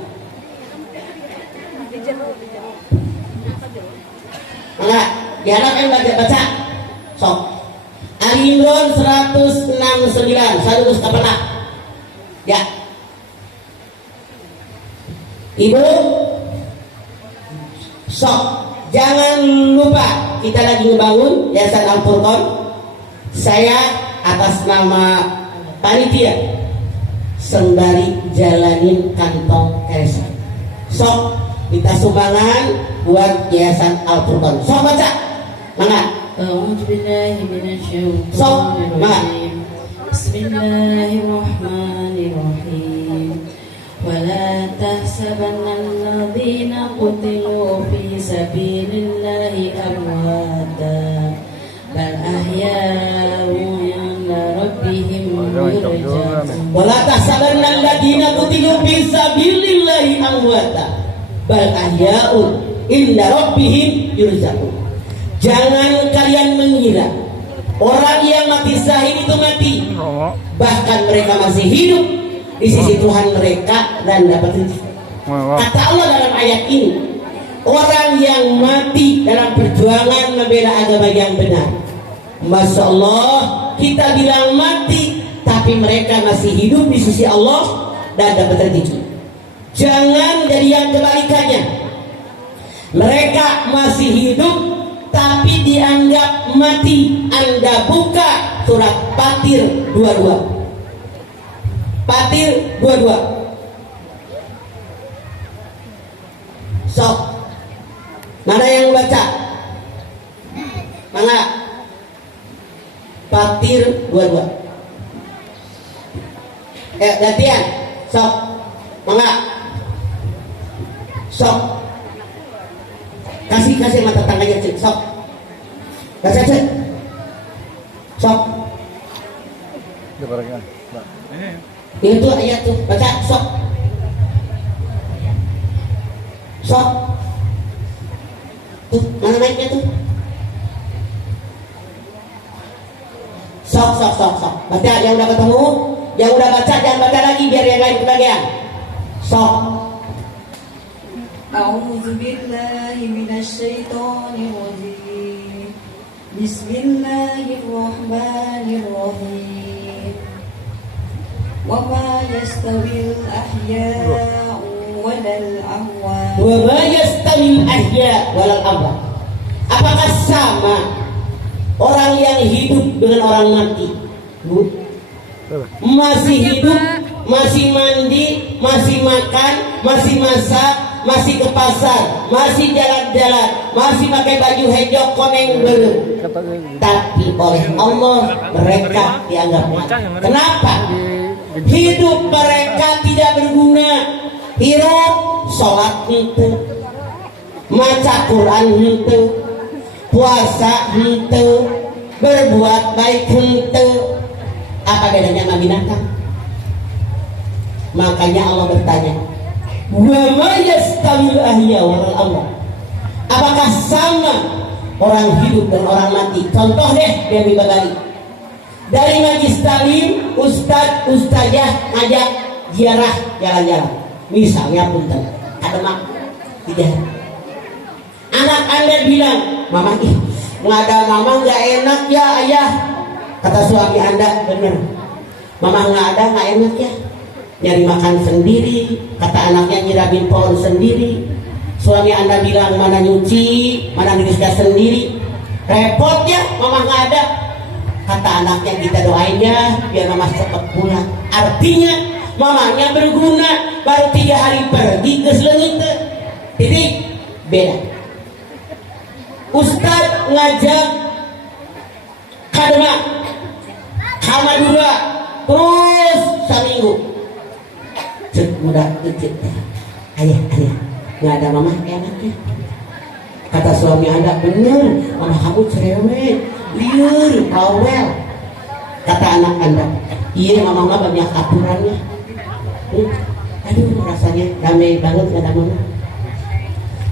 Enggak, diharap yang baca. Sok Ali Imran 169. Saya terus ke pernah. Ya. Ibu sok, jangan lupa kita lagi ngebangun Yayasan Al-Furqan. Saya atas nama panitia sembari jalanin kantong RSA. Sok kita sumbangan buat Yayasan Al-Furqan. Sok baca. Mangga. Sok, mangga. Bismillahirrahmanirrahim. ولا تحسبن الذين قتلوا في سبيل الله أمواتا بل أحياء عند ربهم يرزقون ولا تحسبن الذين قتلوا في سبيل الله أمواتا بل أحياء عند ربهم يرزقون. Jangan kalian mengira orang yang mati syahid itu mati, bahkan mereka masih hidup di sisi Tuhan mereka dan dapat rezeki. Kata Allah dalam ayat ini, orang yang mati dalam perjuangan membela agama yang benar. Masya Allah, kita bilang mati, tapi mereka masih hidup di sisi Allah dan dapat rezeki. Jangan jadi yang kebalikannya. Mereka masih hidup, tapi dianggap mati. Anda buka surat Fatir 22. Fatir 22. Sok. Mana yang baca? Mangga. Fatir dua-dua. Gantian. Sok. Mangga. Sok. Kasih mata tangannya cek. Sok. Baca cek. Sok. Itu ayat tuh. Baca. Sok. Sok. Tuh, mana naiknya tuh? Sok. Baca yang udah ketemu, yang udah baca jangan baca lagi biar yang lain kebagian. Sok. A'udzu billahi minasyaitonir rajim. Bismillahirrahmanirrahim. Wa ma yastawil ahya'u walal amwat. Wa ma yastawil ahya walal amwat. Apakah sama orang yang hidup dengan orang mati? Bu, masih hidup, masih mandi, masih makan, masih masak, masih ke pasar, masih jalan-jalan, masih pakai baju hijau koneng belum. Tapi oleh Allah mereka dianggap mati. Kenapa? Hidup mereka tidak berguna. Hidup sholat itu, maca Quran itu, puasa itu, berbuat baik itu. Apa bedanya sama binatang? Makanya Allah bertanya, wa ma yastawil ahya wal amwat. Apakah sama orang hidup dan orang mati? Contoh deh yang dibagi. Dari majlis talim, ustazah ngajak ziarah jalan-jalan. Misalnya punten, ada mak tidak. Anak Anda bilang, "Mama nggak ada mama nggak enak ya ayah." Kata suami Anda, benar. Mama nggak ada nggak enak ya. Nyari makan sendiri, kata anaknya nyiramin pohon sendiri. Suami Anda bilang mana nyuci, mana diriskan sendiri. Repot ya, mama nggak ada. Kata anaknya kita doain ya biar mama cepat pulang. Artinya mamanya berguna, baru 3 hari pergi ke selengit. Titik beda. Ustaz ngajak kadema, kamadura, terus seminggu. Cek muda kecil, ayah, nggak ada mama enaknya. Kata suami Anda, bener, mama kamu cerewet, liur, bawel. Kata anak Anda, iya mama banyak aturannya. Aduh rasanya damai banget gak ada mama.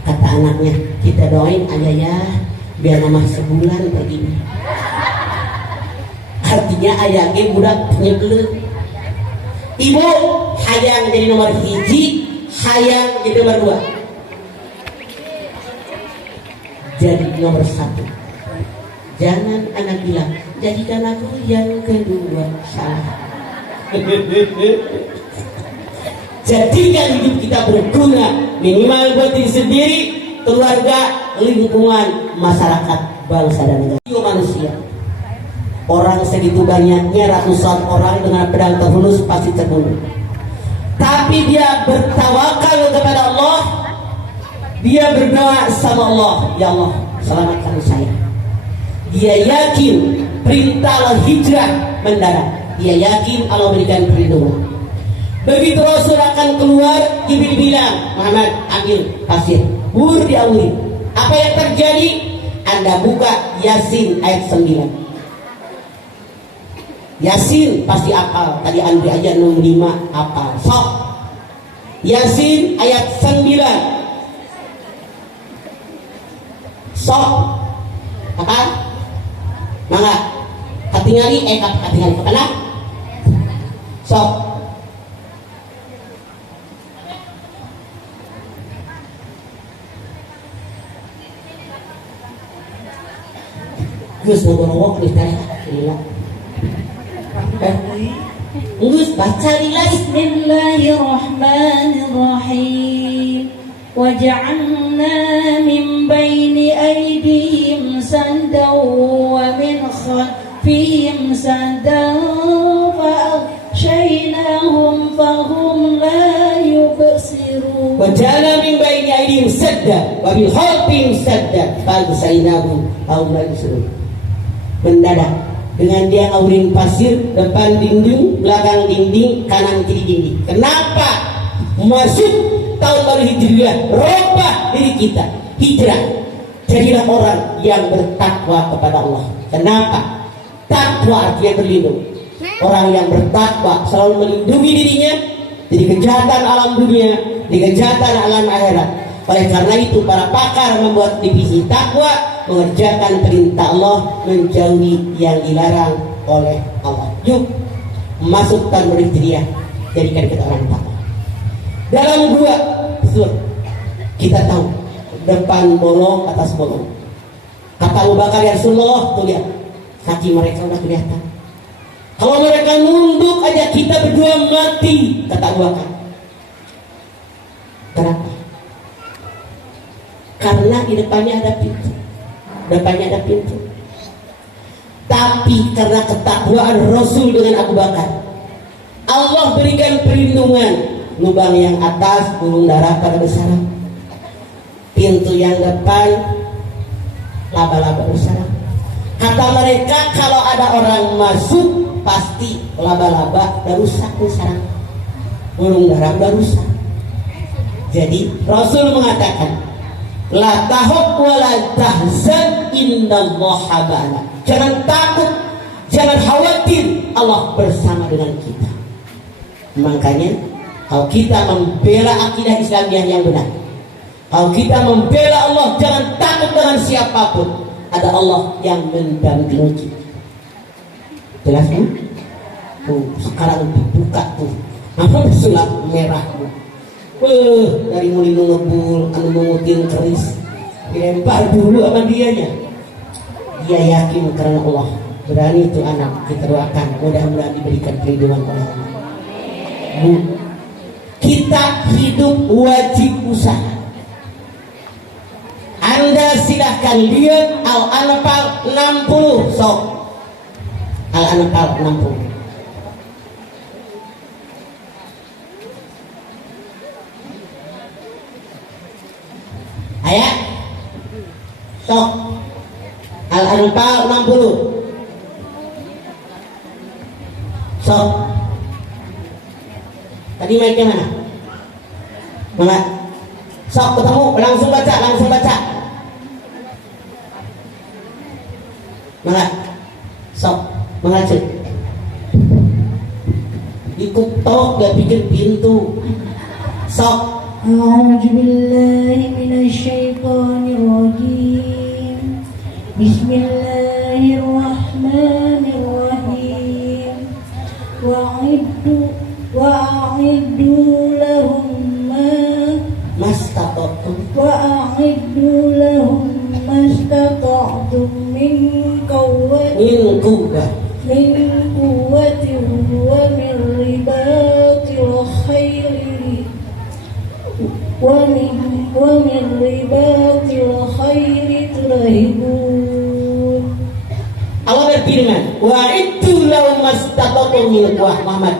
Kata anaknya, kita doain aja ya biar mama sebulan pergi. Artinya ayahnya budak nyebelin. Ibu hayang jadi nomor 1, hayang jadi nomor 2. Jadi nomor 1. Jangan anak bilang jadikan aku yang kedua. Salah. Jadikan hidup kita berguna, minimal buat diri sendiri, keluarga, lingkungan, masyarakat, bangsa dan negara. Manusia, orang segitu banyaknya, ratusan orang dengan pedang terhunus pasti terbunuh. Tapi dia bertawakal kepada Allah, dia berdoa sama Allah, ya Allah selamatkan saya. Dia yakin perintah hijrah mendarat, dia yakin Allah berikan perlindungan. Begitu Rasul akan keluar, Jibril bilang, Muhammad ambil pasir, diawuri. Apa yang terjadi? Anda buka Yasin ayat 9. Yasin pasti apal. Tadi Andri aja 65 apal. Sok. Yasin ayat 9. Sok. Apa? Mangga. Katingali katingali kepala. Sok. Gus ngomong di tarik lila. Gus baca lila. Bismillahirrahmanirrahim. Waj'alna min baini aydihim saddan wa min khalfihim saddan fa'aghshaynahum fahum la yubsirun. Waj'alna min baini aydihim saddan sadda wa bil khatim sadda falsainahu aw mansur. Mendadak dengan dia ngaurin pasir, depan dinding, belakang dinding, kanan kiri dinding. Kenapa? Masuk tahun baru Hijriah, rubah diri kita, hijrah. Jadilah orang yang bertakwa kepada Allah. Kenapa? Takwa artinya berlindung. Orang yang bertakwa selalu melindungi dirinya dari kejahatan alam dunia, dari kejahatan alam akhirat. Oleh karena itu para pakar membuat divisi takwa, mengerjakan perintah Allah, menjauhi yang dilarang oleh Allah. Yuk masuk tahun baru Hijriah, jadikan kita orang takwa. Dalam dua surat kita tahu depan bolong, atas bolong. Kata Abu Bakar, ya Rasulullah, tuh lihat kaki mereka udah kelihatan. Kalau mereka nunduk aja kita berdua mati, kata Abu Bakar. Kenapa? Karena di depannya ada pintu. Depannya ada pintu. Tapi karena ketakwaan Rasul dengan Abu Bakar, Allah berikan perlindungan. Lubang yang atas gulung darah pada bersarang. Pintu yang depan laba-laba bersarang. Kata mereka kalau ada orang masuk pasti laba-laba udah rusak bersarang. Gulung darah udah rusak. Jadi Rasul mengatakan, la tahab wa la tahzan innallaha ma'ana. Jangan takut, jangan khawatir, Allah bersama dengan kita. Makanya kalau kita membela akidah Islamiyah yang benar, kalau kita membela Allah, jangan takut dengan siapapun. Ada Allah yang mendampingi kita. Jelas kan? Tuh, sekarang dibuka tuh. Apa sulap merah tuh? Dari mulai ngebul, anu mengutin keris, dilempar dulu sama dianya. Dia yakin karena Allah. Berani itu anak, kita doakan mudah-mudahan diberikan perlindungan oleh Allah. Bu, kita hidup wajib usaha. Anda silahkan lihat Al-Anfal 60 sok. Al-Anfal 60. Ayat sok Al-Anfal 60 sok. Tadi mic-nya mana? Mana? Sok ketemu, langsung baca, langsung baca. Mana? Sok, mengacu. Dikutok, gak pikir pintu. Sok. أعوذ بالله من الشيطان الرجيم بسم الله الرحمن الرحيم وأعدوا لهم ما استطعتم من قوة ومن رباط الخير ترهبون. Allah berfirman, wa'iddu lahum mastata'tum min quwwah. Muhammad,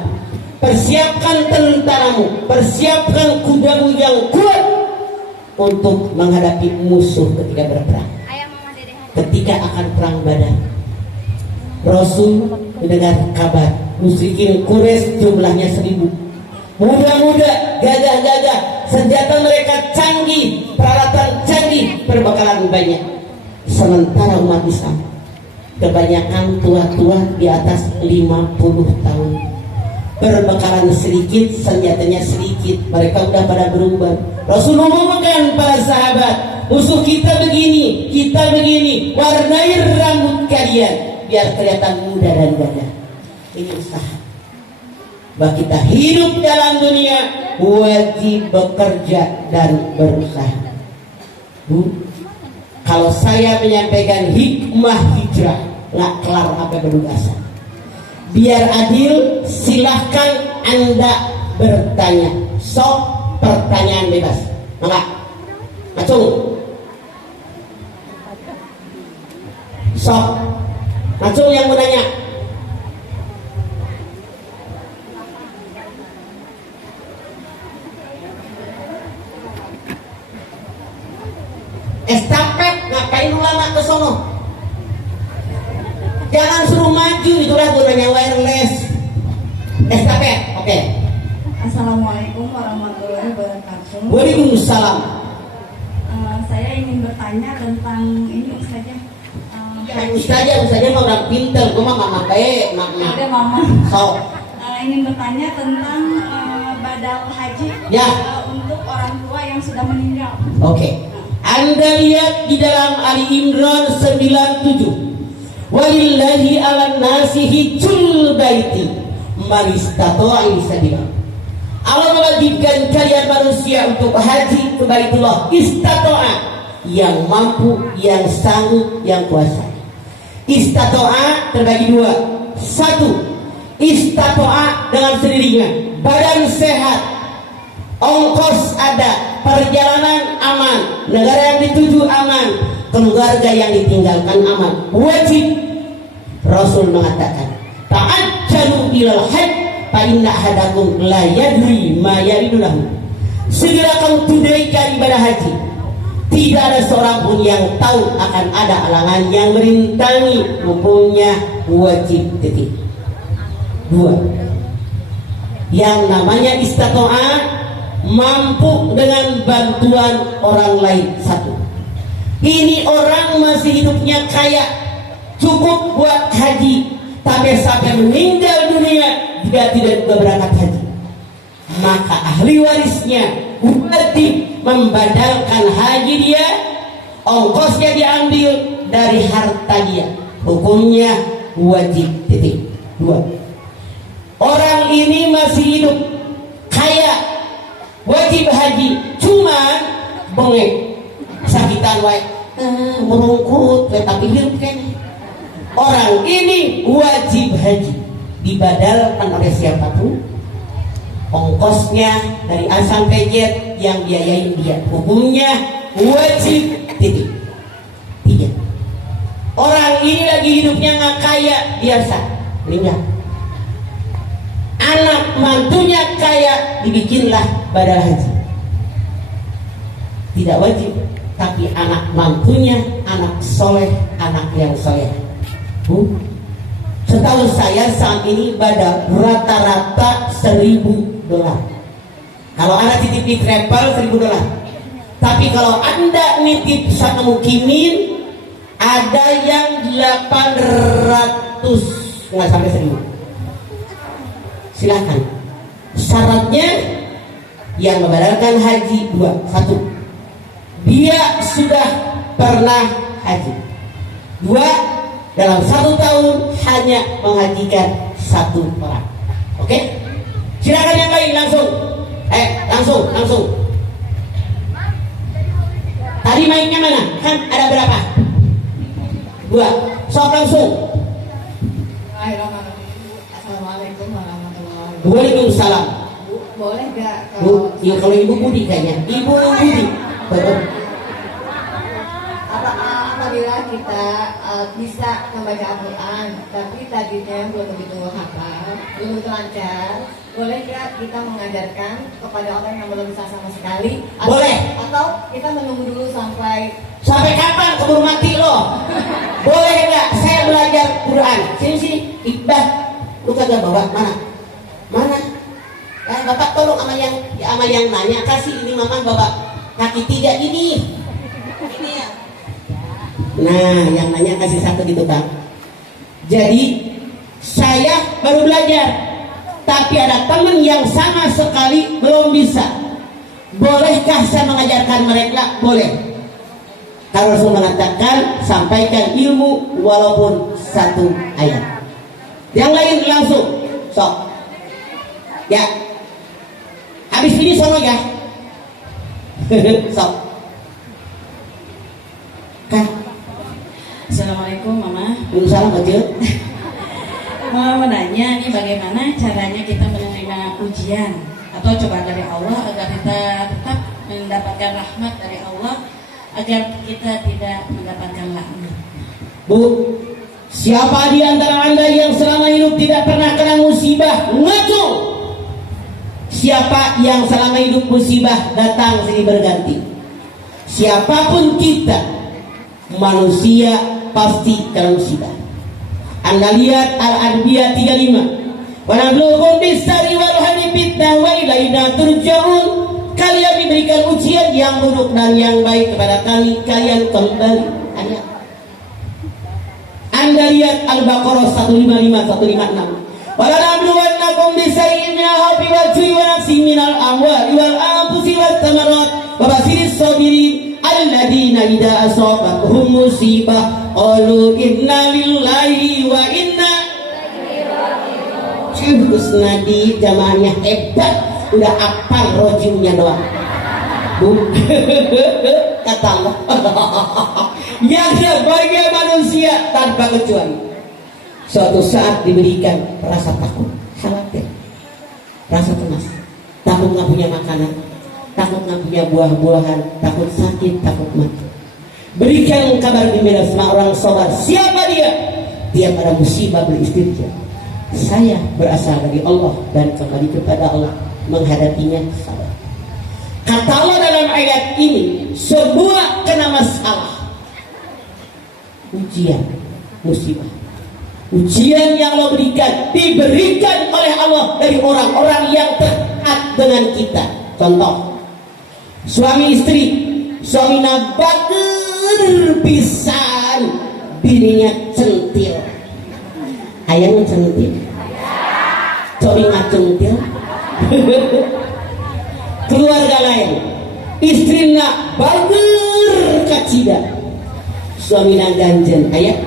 persiapkan tentaramu, persiapkan kudamu yang kuat untuk menghadapi musuh ketika berperang. Ketika akan perang Badar, Rasul mendengar kabar musyrikin Quraisy jumlahnya 1000. Muda-muda, gagah-gagah, senjata mereka canggih, peralatan canggih, perbekalan banyak. Sementara umat Islam kebanyakan tua-tua di atas 50 tahun, perbekalan sedikit, senjatanya sedikit, mereka udah pada berubah. Rasul mengumumkan para sahabat, musuh kita begini, warnai rambut kalian biar kelihatan muda dan gagah. Ini usaha. Bahwa kita hidup dalam dunia wajib bekerja dan berusaha. Bu, kalau saya menyampaikan hikmah hijrah, nggak kelar apa berdugasan. Biar adil, silahkan Anda bertanya. Sok, pertanyaan bebas. Enggak? Acung. Sok. Acung yang mau nanya. Arahin ulama ke sono. Jangan suruh maju, itulah gunanya wireless. Estafet, oke. Assalamualaikum warahmatullahi wabarakatuh. Waalaikumsalam. Saya ingin bertanya tentang ini Ustazah. Ustazah mah orang pinter, gua mah mama baik, Ada mama. Mama. So, Ingin bertanya tentang badal haji Ya. Untuk orang tua yang sudah meninggal. oke. Anda lihat di dalam Ali Imran 97. Walillahi 'alan nasi hijjul baiti man istata'a sabila. Allah mewajibkan kalian manusia untuk haji ke Baitullah istata'a, yang mampu, yang sanggup, yang kuasa. Istata'a terbagi dua. Satu, istata'a dengan sendirinya, badan sehat, ongkos ada, perjalanan aman, negara yang dituju aman, keluarga yang ditinggalkan aman. Wajib. Rasul mengatakan, ta'ajjalu ilal hajj fa inna ahadakum la yadri ma yaridu lahu. Segera kamu tunaikan ibadah haji. Tidak ada seorang pun yang tahu akan ada halangan yang merintangi. Hukumnya wajib. Titik. Dua, yang namanya istato'ah, mampu dengan bantuan orang lain. Satu, ini orang masih hidupnya kaya, cukup buat haji, tapi sampai meninggal dunia juga tidak berangkat haji, maka ahli warisnya wajib membadalkan haji dia, ongkosnya diambil dari harta dia. Hukumnya wajib. Titik. Dua, orang ini masih hidup kaya, wajib haji, cuman bengek, sakitan wae, merungkut, tapi hidup kan. Orang ini wajib haji, dibadalkan oleh siapapun, ongkosnya dari A sampai Z yang biayain dia. Hukumnya wajib. Titik. Tiga, orang ini lagi hidupnya nggak kaya, biasa, meninggal. Anak mantunya kaya, dibikinlah badal haji. Tidak wajib, tapi anak mantunya anak soleh, anak yang soleh. Setahu saya saat ini badal rata-rata $1.000. Kalau anak titip di travel $1.000. Tapi kalau anda nitip sama mukimin, ada yang 800, nggak sampai 1.000. Silahkan. Syaratnya yang membadalkan haji dua. Satu, dia sudah pernah haji. Dua, dalam 1 tahun hanya menghajikan 1 orang. Oke? Silakan yang lain langsung. Langsung. Tadi mainnya mana? Kan ada berapa? 2. Sok langsung. Assalamualaikum warahmatullahi wabarakatuh. Waalaikumsalam. Boleh gak Bu, ya kalau ibu Budi kayaknya. Ibu Budi. Apabila kita bisa membaca Al-Quran, tapi tadinya belum begitu hafal, belum lancar, boleh gak kita mengajarkan kepada orang yang belum bisa sama sekali? Boleh. Atau kita menunggu dulu sampai Kapan keburu mati lo? Boleh nggak? Saya belajar Quran. Sini. Iqbal, lu kagak bawa mana? Bapak tolong sama yang nanya, kasih ini mama bawa kaki 3 ini ya. Nah, yang nanya kasih 1 gitu Bang. Jadi saya baru belajar, tapi ada teman yang sama sekali belum bisa. Bolehkah saya mengajarkan mereka? Boleh. Kalau Rasul mengatakan sampaikan ilmu walaupun 1 ayat. Yang lain langsung. Sok. Ya. Habis ini sono ya. Sok. Kan. Assalamualaikum Mama. Waalaikumsalam Kecil. Mau menanya nih bagaimana caranya kita menerima ujian atau cobaan dari Allah agar kita tetap mendapatkan rahmat dari Allah, agar kita tidak mendapatkan laknat. Bu, siapa di antara Anda yang selama hidup tidak pernah kena musibah? Ngaco. Siapa yang selama hidup musibah datang silih berganti? Siapapun kita, manusia pasti kena musibah. Anda lihat Al-Anbiya 35. Wa nabluukum bis-sarri wal harri fitnah wa ilaina turja'un. Kalian diberikan ujian yang buruk dan yang baik kepada kalian kembali. Anda lihat Al-Baqarah 155 156. Wa nabluwannakum bis-sarri minal khawfi wal ju'i wa naqsin minal amwali wal anfusi wat thamarat wa basyiris sabirin alladzina idza asabatuhum musibah qalu inna lillahi wa inna ilaihi raji'un. Nadi jamaahnya hebat, udah apal rojiumnya doang. Kata Allah. Yang sebagai manusia tanpa kecuali suatu saat diberikan rasa takut, khawatir, rasa cemas, takut nggak punya makanan, takut nggak punya buah-buahan, takut sakit, takut mati. Berikan kabar gembira sama orang sabar. Siapa dia? Dia pada musibah beristirja. Saya berasal dari Allah dan kembali kepada Allah, menghadapinya sabar. Kata Allah dalam ayat ini, semua kena masalah, ujian, musibah. Ujian yang Allah berikan diberikan oleh Allah dari orang-orang yang dekat dengan kita. Contoh, suami istri, suaminya bager pisan, bininya centil. Ayahnya centil, suaminya centil. Keluarga lain, istrinya bager kacida, suaminya ganjen. Ayah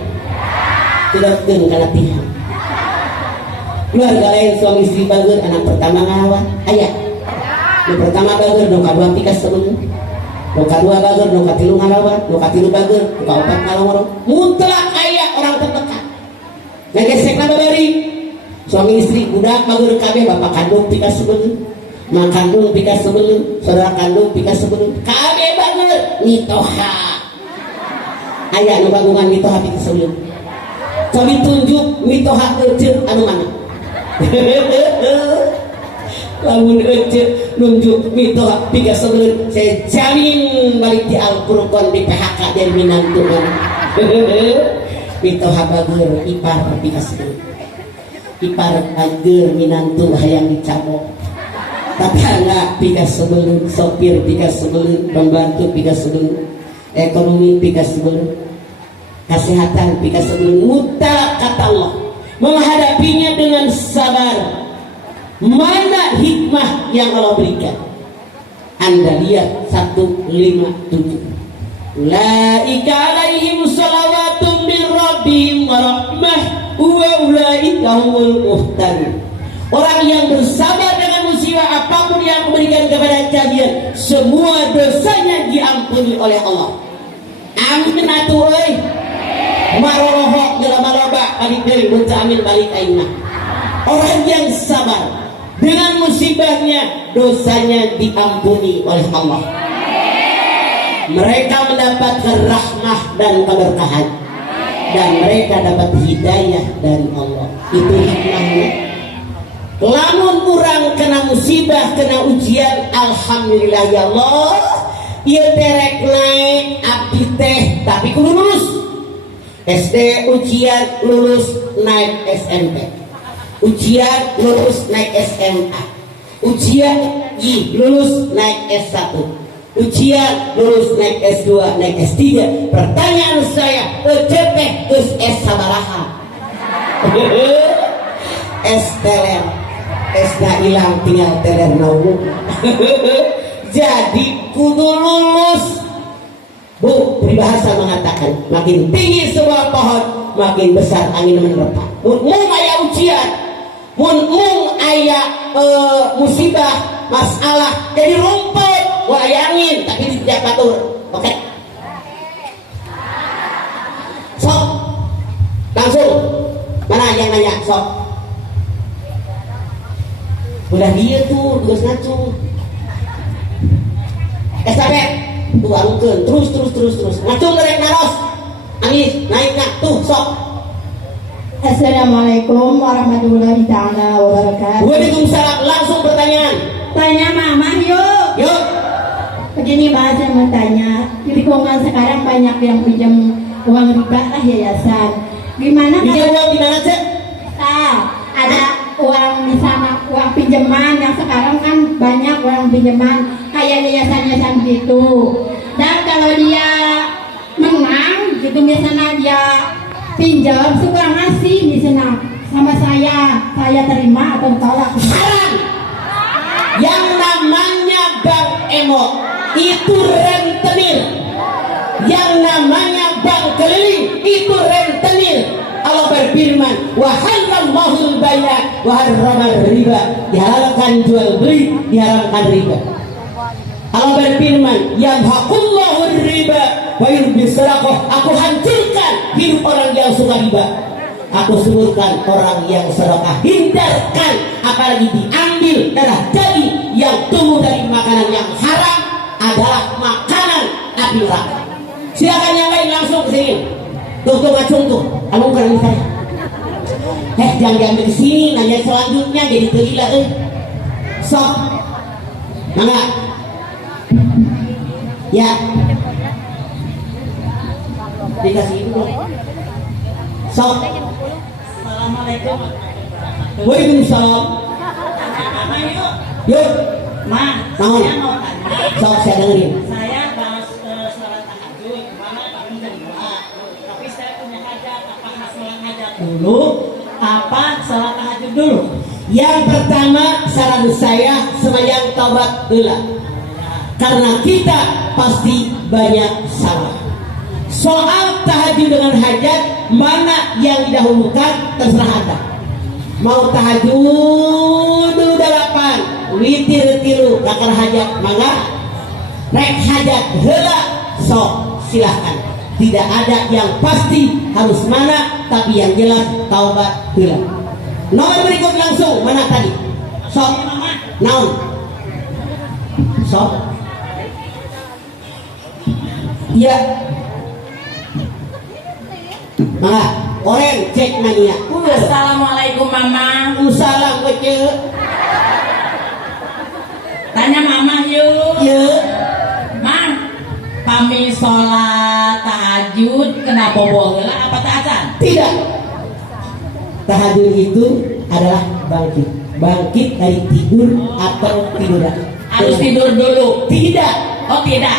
tidak karena pihak. Keluarga lain, suami istri bager, anak pertama ngawat. Ayah yang pertama bager, nuka dua pikas sebelum, nuka dua bager, nuka tilu ngalawat, nuka tilu bager, nuka opat ngalawat. Mutlak ayah orang terdekat. Ngegesek nama bari, suami istri budak bager kabeh, bapak kandung pikas sebelum, mak kandung pikas sebelum, saudara kandung pikas sebelum, kabeh bager mitoha. Ayah nu bagungan mitoha pikas sebelum. Kami tunjuk mitoha kecil anu mana? Lamun ece nunjuk mitoha piga sebelum, saya jamin balik di Al-Qur'an di PHK dari minantu mana. Mitoha bager ipar piga sebelum, ipar bager minantu hayang dicabok. Tetangga piga sebelum, sopir piga sebelum, pembantu piga sebelum, ekonomi piga sebelum, kesehatan pikas sebelum. Mutlak kata Allah, menghadapinya dengan sabar. Mana hikmah yang Allah berikan? Anda lihat 157. Ulaika alaihim salawatun min rabbihim wa rahmah wa ulaika humul muhtadun. Orang yang bersabar dengan musibah apapun yang diberikan kepada kalian, semua dosanya diampuni oleh Allah. Amin atuh euy. Maroroho dalam loba balik dari amin balik aina. Orang yang sabar dengan musibahnya, dosanya diampuni oleh Allah. Mereka mendapatkan rahmah dan keberkahan, dan mereka dapat hidayah dari Allah. Itu hikmahnya. Lamun kurang kena musibah, kena ujian, alhamdulillah ya Allah, ieu terek naik abdi teh tapi kudu lulus. SD ujian lulus naik SMP, ujian lulus naik SMA, ujian lulus naik S1, ujian lulus naik S2, naik S3. Pertanyaan saya, teh geus S sabaraha? S teler, S-na hilang tinggal teler nawu. Jadi kudu lulus. Bu, peribahasa mengatakan makin tinggi sebuah pohon, makin besar angin menerpa. Mun aya ujian, mun aya musibah, masalah, jadi rumput, wah aya angin, tapi tidak batur. Oke. Sok, langsung. Mana yang nanya? Sok. Udah dia tuh, tugas ngacung. Estafet. Tuh angkeun terus ngacung derek naros angis naik tuh sok. Assalamualaikum warahmatullahi taala wabarakatuh. Waalaikumsalam. Langsung pertanyaan. Tanya mama yuk. Begini Mbak, saya mau tanya, di lingkungan sekarang banyak yang pinjam uang riba lah yayasan. Gimana Pinjam kalau uang di mana cek? ada uang misalnya uang pinjaman yang sekarang kan banyak uang pinjaman kayak yayasan-yayasan gitu. Dan kalau dia menang gitu misalnya dia pinjam suka ngasih misalnya sama saya terima atau tolak. Haram. Yang namanya Bank Emo itu rentenir. Yang namanya bank keliling itu rentenir. Allah berfirman, wa halallahu al-bai'a wa harrama riba. Dihalalkan jual beli, diharamkan riba. Allah berfirman, yamhaqullahu riba wa yurbis sadaqah. Aku hancurkan hidup orang yang suka riba. Aku sebutkan orang yang sedekah, hindarkan apalagi diambil darah daging yang tumbuh dari makanan yang haram adalah makanan api neraka. Silakan yang lain langsung ke sini. Tuh ngacung tuh, anu kan saya. Jangan diambil ke sini, nanya selanjutnya jadi gila Sok. Mangga. Ya. Dikasih dulu. Sok. Assalamualaikum. Waalaikumsalam. Yuk. Ma, Naon? saya mau tanya. Sok saya dengerin. Saya bahas sholat tahajud, kemana Pak jam 2. Tapi saya punya hajat, apakah sholat hajat dulu? Apa sholat tahajud dulu? Yang pertama saran saya sembahyang taubat heula. Karena kita pasti banyak salah. Soal tahajud dengan hajat, mana yang didahulukan terserah Anda. Mau tahajud 8, witir 3, kakar hajat mangga. Rek hajat heula sok silahkan. Tidak ada yang pasti harus mana, tapi yang jelas taubat heula. Nomor berikut langsung mana tadi? Sok naon? Sok. Ya. Mangga, oren cek nanya. Assalamualaikum Mama. Salam kecil. Tanya Mama yuk. Ya. Ma, pami sholat tahajud kenapa bola apa ta'azan? Tidak. Tahajud itu adalah bangkit. Bangkit dari tidur atau tiduran. Harus tidur dulu. Tidak. Oh tidak.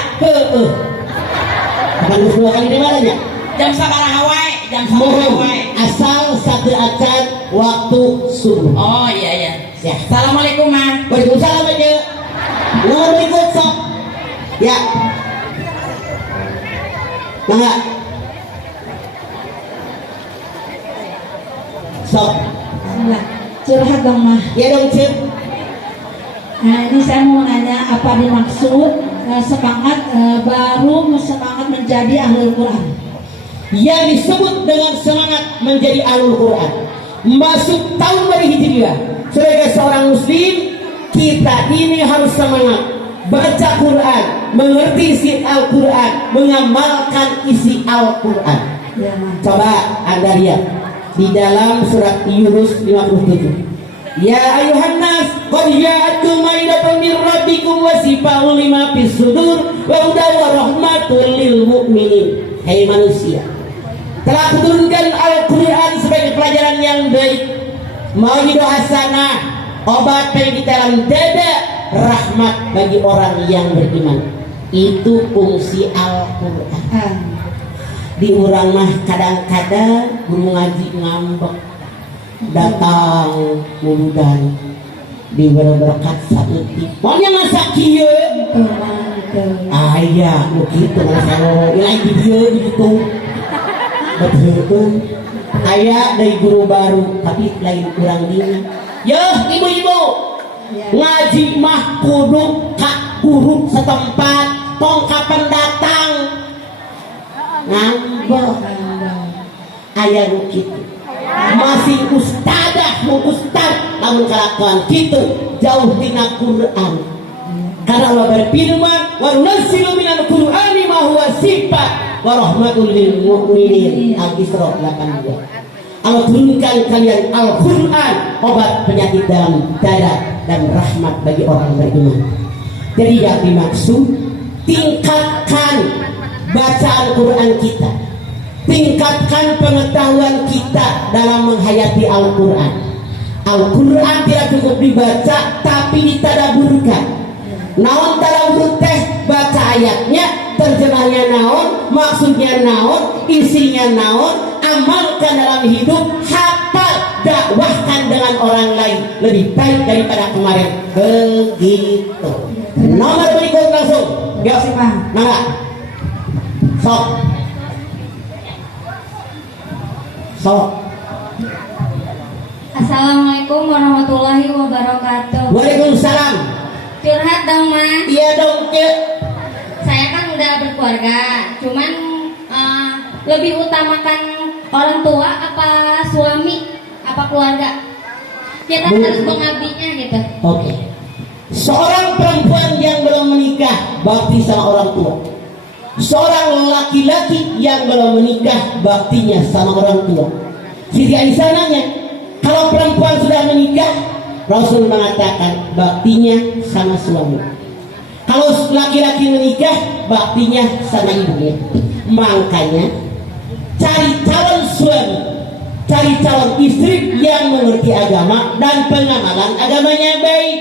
Akan dua kali dimana? Jam sabaraha wae, jam Mohon sabaraha wae. asal satu acan waktu subuh. Oh iya iya. Ya. Assalamualaikum Ma. Waalaikumsalam aja. Nomor berikut sok. Ya. Mangga. Sok. Curhat dong mah. Ya dong cik. Nah ini saya mau nanya apa dimaksud baru semangat menjadi ahli Quran. Yang disebut dengan semangat menjadi ahlul Quran masuk tahun baru Hijriah. Sebagai seorang muslim, kita ini harus semangat baca Quran, mengerti isi Al-Quran, mengamalkan isi Al-Quran. Ya, Ma. Coba Anda lihat di dalam surat Yunus 57. Ya ayuhan nas, qad ja'akum mau'izatun min rabbikum wa shifaa'un lima fis sudur wa hudan wa rahmatul lil mu'minin. Hai manusia, telah kuturunkan Al-Quran sebagai pelajaran yang baik, mau'izah hasanah, obat bagi kita dalam dada, rahmat bagi orang yang beriman. Itu fungsi Al-Quran. Di urang mah kadang-kadang guru ngaji ngambek, datang muludan di berkat saeutik. Pokoknya masa kieu. Aya nu kitu masa ilahi di dieu gitu. Betul. Aya dari guru baru tapi lain kurang dina. Yeuh ibu-ibu. Ngaji mah kudu ka guru setempat, tong kapan datang. Ngambek. Aya nu kitu. Masih ustadah mau ustad namun kelakuan gitu jauh tina Quran. Karena Allah berfirman wa nunazzilu minal Qur'ani ma huwa sifat wa rahmatul lil mu'minin. Al-Isra 82. Allah turunkan kalian Al-Quran, obat penyakit dalam dada dan rahmat bagi orang beriman. Jadi yang dimaksud tingkatkan bacaan Quran kita, tingkatkan pengetahuan kita dalam menghayati Al-Quran. Al-Quran tidak cukup dibaca tapi ditadaburkan. Naon tadabur teh, baca ayatnya, terjemahnya naon, maksudnya naon, isinya naon, amalkan dalam hidup, hafal, dakwahkan dengan orang lain lebih baik daripada kemarin. Begitu. Nomor berikut langsung. Yuk, Nangga. Sok. Sok. Assalamualaikum warahmatullahi wabarakatuh. Waalaikumsalam. Curhat dong mas. Iya dong, Cek. Saya kan udah berkeluarga, cuman lebih utamakan orang tua apa suami apa keluarga. Kita harus mengabdinya gitu. Oke. Seorang perempuan yang belum menikah bakti sama orang tua. Seorang laki-laki yang belum menikah baktinya sama orang tua. Siti Aisyah nanya, kalau perempuan sudah menikah, Rasul mengatakan baktinya sama suami. Kalau laki-laki menikah, baktinya sama ibunya. Makanya cari calon suami, cari calon istri yang mengerti agama dan pengamalan agamanya baik.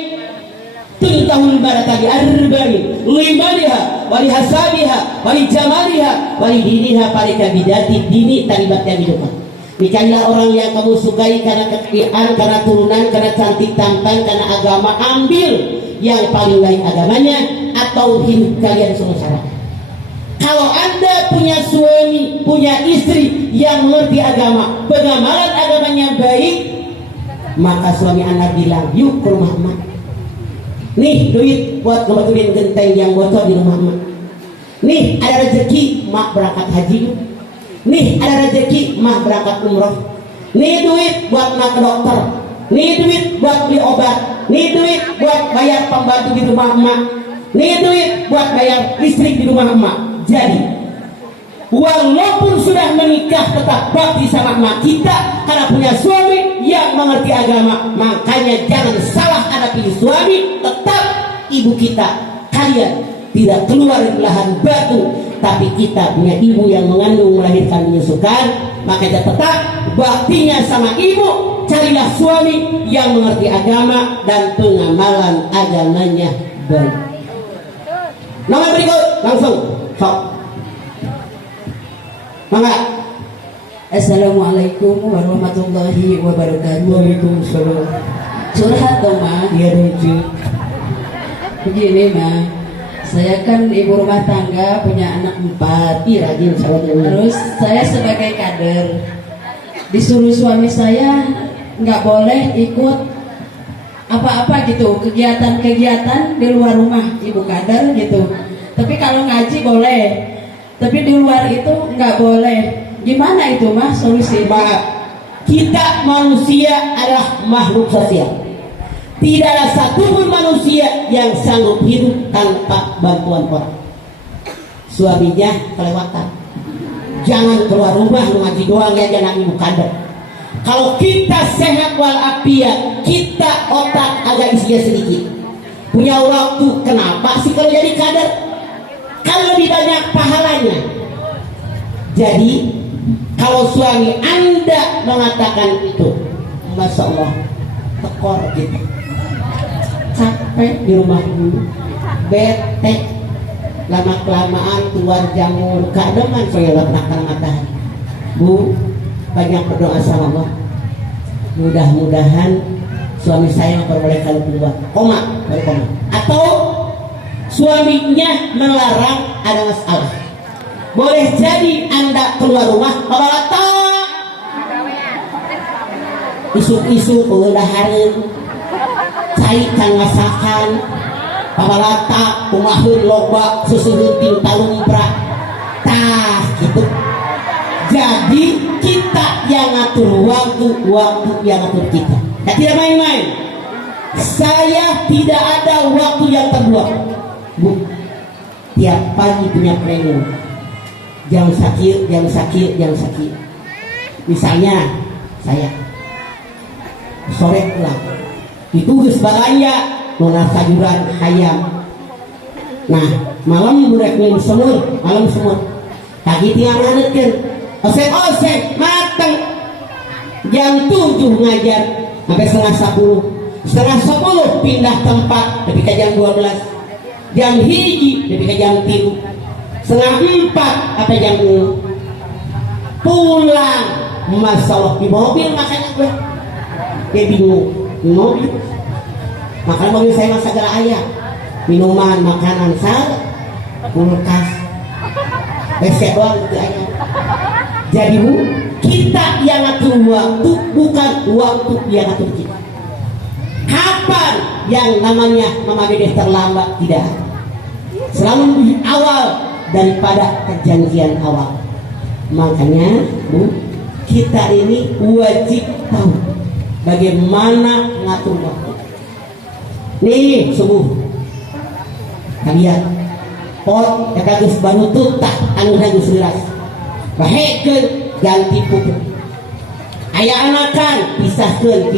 Tuntahul barata di arba'in limaniha wali hasabiha wali jamaliha wali diniha palika bidati dini talibatnya hidupan. Nikahilah orang yang kamu sukai karena kekayaan, karena turunan, karena cantik tampan, karena agama. Ambil yang paling baik agamanya atau hidup kalian sengsara. Kalau anda punya suami, punya istri yang mengerti agama, pengamalan agamanya baik, maka suami anda bilang, yuk ke rumah emak. Nih duit buat ngebetulin genteng yang bocor di rumah emak. Nih ada rezeki, mak berangkat haji. Nih ada rezeki, mah berangkat umroh. Nih duit buat mak ke dokter. Nih duit buat beli obat. Nih duit buat bayar pembantu di rumah emak. Nih duit buat bayar listrik di rumah emak. Jadi walaupun sudah menikah tetap bakti sama emak kita karena punya suami yang mengerti agama. Makanya jangan salah ada pilih suami, tetap ibu kita. Kalian tidak keluar dari belahan batu, tapi kita punya ibu yang mengandung, melahirkan, menyusukan. Makanya tetap baktinya sama ibu. Carilah suami yang mengerti agama dan pengamalan agamanya baik. Nomor berikut langsung sok. Mangga. Assalamualaikum warahmatullahi wabarakatuh. Waalaikumsalam. Curhat dong ma. Iya dong, Cik. Begini ma, saya kan ibu rumah tangga, punya anak 4. Iya, rajin salat. Terus saya sebagai kader disuruh suami saya nggak boleh ikut apa-apa gitu, kegiatan-kegiatan di luar rumah, ibu kader gitu. Tapi kalau ngaji boleh, tapi di luar itu nggak boleh. Gimana itu mah solusi? Mbak, kita manusia adalah makhluk sosial. Tidak ada satupun manusia yang sanggup hidup tanpa bantuan orang. Suaminya kelewatan. Jangan keluar rumah ngaji doang ya, jangan ibu kader. Kalau kita sehat walafiat, kita otak agak isinya sedikit, punya waktu, kenapa sih kalau jadi kader? Kan lebih banyak pahalanya. Jadi kalau suami anda mengatakan itu, Masya Allah, tekor gitu, capek di rumah dulu, bete, lama kelamaan keluar jamur, keademan saya letakkan matahari. Bu, banyak berdoa sama Allah. Mudah-mudahan suami saya memperbolehkan keluar. Koma, baru koma. Atau suaminya melarang, ada masalah. Boleh jadi anda keluar rumah, babalata, isu-isu keulaharin, caikan masakan, babalata, kumahun loba, susuhun talumpra, tah gitu. Jadi kita yang ngatur waktu yang ngatur kita. Ya, tidak main-main. Saya tidak ada waktu yang terbuang. Bu, tiap pagi punya planning. Jam sakit. Misalnya saya sore pulang, itu geus balanja nona sayuran hayam. Nah, malam budak minum semur, malam semur. Kaki tiang anetkeun. Oseng-oseng mateng. Jam 7 ngajar sampai setengah 10 pindah tempat tapi ke jam 12. Jam 1 tapi ke jam 3. Setengah 4 apa jam 6. Pulang masalah di mobil makanya gue. Dia bingung di mobil. Makanya mobil saya masak segala ayam, minuman, makanan, salad, kulkas, resep doang itu aja. Jadi Bu, kita yang ngatur waktu bukan waktu yang ngatur kita. Kapan yang namanya Mama Dedeh terlambat? Tidak. Selalu lebih awal daripada perjanjian awal. Makanya Bu, kita ini wajib tahu bagaimana ngatur waktu. Nih subuh kalian pot kata geus banutut tah anu geus gelas bahekeun ganti pupuk aya anakan pisahkeun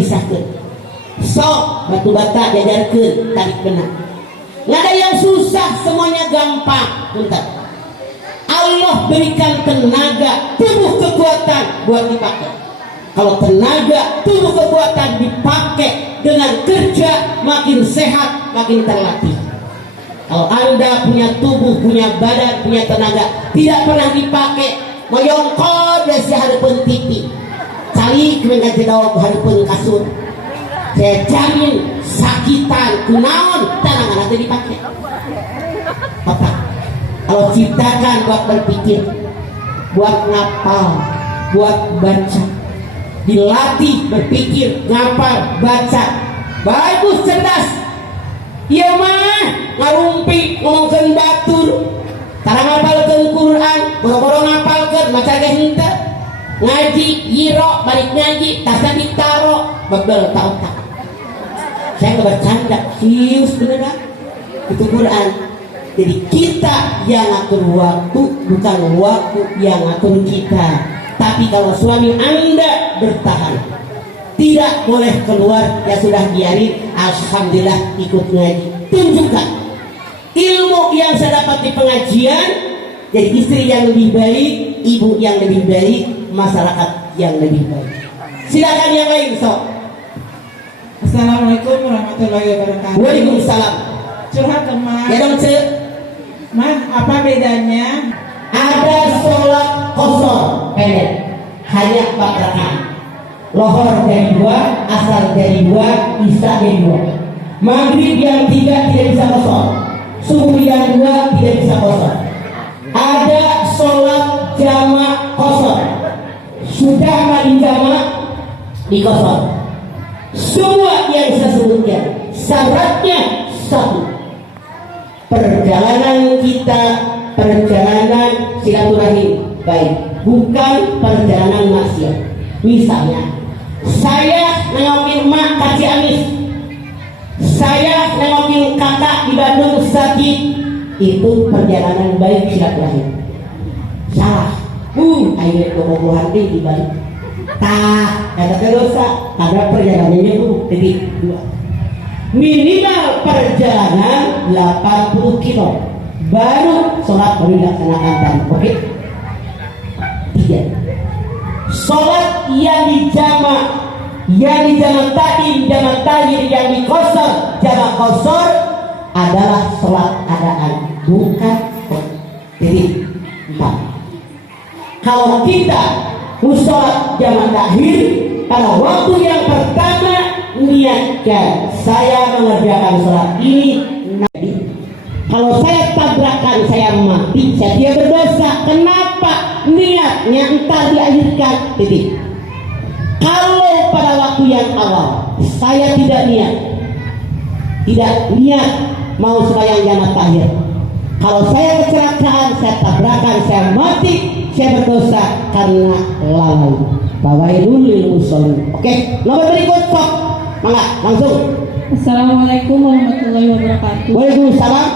sok batu bata jajarkeun tarik benang nggak ada yang susah, semuanya gampang. Bentar, Allah berikan tenaga tubuh kekuatan buat dipakai. Kalau tenaga tubuh kekuatan dipakai dengan kerja, makin sehat, makin terlatih. Kalau Anda punya tubuh, punya badan, punya tenaga, tidak pernah dipakai, moyongkod desi hareupeun TV, calik mengan jedawa hareupeun kasur, saya jamin sakitan, kunaon, tangan nanti dipakai. Otak. Kalau ciptakan buat berpikir, buat ngapal, buat baca, dilatih berpikir, ngapal, baca, bagus, cerdas. Iya mah ngarumpi ngomongkeun batur, tara ngapalkeun Quran, boro-boro ngapalkeun maca ge henteu, ngaji yiro balik ngaji tasna ditaro bebel ta otak. Saya nggak bercanda, serius beneran itu Quran. Jadi kita yang ngatur waktu, bukan waktu yang ngatur kita. Tapi kalau suami Anda bertahan, tidak boleh keluar, ya sudah biarin, alhamdulillah ikut ngaji. Tunjukkan ilmu yang saya dapat di pengajian, jadi istri yang lebih baik, ibu yang lebih baik, masyarakat yang lebih baik. Silakan yang lain, sok. Assalamualaikum warahmatullahi wabarakatuh. Waalaikumsalam. Curhat teman. Ya dong, Cek. Man, apa bedanya? Ada sholat qasar pendek, hanya 4 rakaat. Lohor dari 2, asar dari 2, isya dari 2. Maghrib yang 3 tidak bisa qasar. Subuh yang 2 tidak bisa qasar. Ada sholat jamak qasar. Sudah mandi jamak di qasar. Semua yang saya sebutkan syaratnya satu. Perjalanan kita perjalanan silaturahim baik, bukan perjalanan maksiat. Misalnya saya nengokin emak kasih amis, saya nengokin kakak di Bandung sakit, itu perjalanan baik silaturahim. Salah, ayo bobo hati di balik. Tak, kata dosa karena perjalanannya titik 2. Minimal perjalanan 80 kilo baru sholat baru dilaksanakan tadi. Oke? 3. Sholat yang dijamak tadi, jamak tahir, yang dikosor, jamak kosor adalah sholat adaan, bukan. Jadi 4. Kalau kita sholat jamak tahir, pada waktu yang pertama niatkan saya mengerjakan sholat ini. Kalau saya tabrakan, saya mati, saya tidak berdosa. Kenapa? Niatnya entar diakhirkan. Titik. Kalau pada waktu yang awal saya tidak niat mau sembahyang jamak tahir, kalau saya kecelakaan, saya tabrakan, saya mati, saya berdosa karena lalai. Bawailul lil musallin. Oke, nomor berikut kok. Mangga, langsung. Assalamualaikum warahmatullahi wabarakatuh. Waalaikumsalam.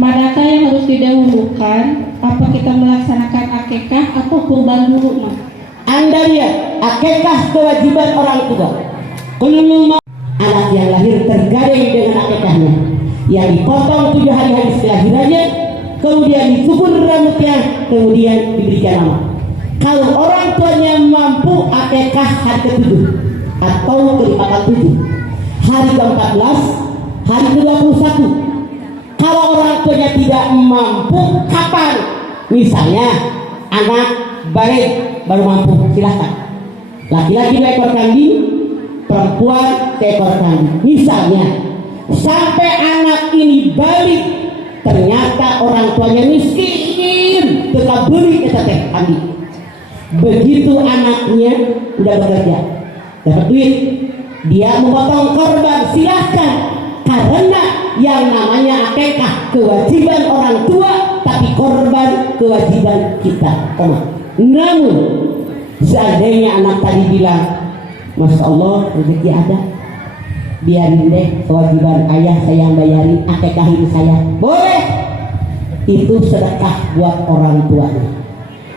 Manakah yang harus didahulukan? Apa kita melaksanakan akikah atau kurban dulu, Mas? Anda lihat, akikah kewajiban orang tua. Kalau anak yang lahir tergadai dengan akikahnya. yang dipotong 7 hari habis kelahirannya, kemudian dicukur rambutnya, kemudian diberikan nama. Kalau orang tuanya mampu, akikah hari ke-7 atau ke-47, hari ke-14, hari ke-21. Kalau orang tuanya tidak mampu, kapan? Misalnya anak balik baru mampu, silahkan. Laki-laki 2 ekor kambing, perempuan 1 ekor kambing. Misalnya sampai anak ini balik, ternyata orang tuanya miskin, tetap beli teh kambing. Begitu anaknya udah bekerja, dapat duit, dia memotong korban, silahkan. Karena yang namanya akikah kewajiban orang tua, tapi korban kewajiban kita. Namun seandainya anak tadi bilang, Masya Allah rezeki ada, biarin deh kewajiban ayah saya yang bayarin, akikahin saya, boleh. Itu sedekah buat orang tuanya.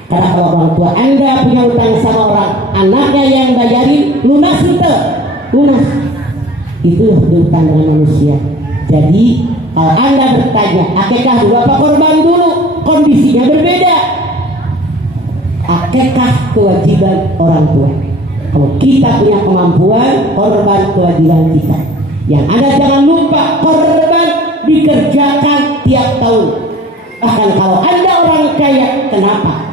Karena kalau orang tua Anda punya utang sama orang, anaknya yang bayarin, lunas itu, lunas. Itu utang dengan manusia. Jadi kalau Anda bertanya akikah dulu apa korban dulu, kondisinya berbeda. Akikah kewajiban orang tua. Kalau kita punya kemampuan, korban kewajiban kita. Yang Anda jangan lupa, korban dikerjakan tiap tahun. Bahkan kalau Anda orang kaya, kenapa?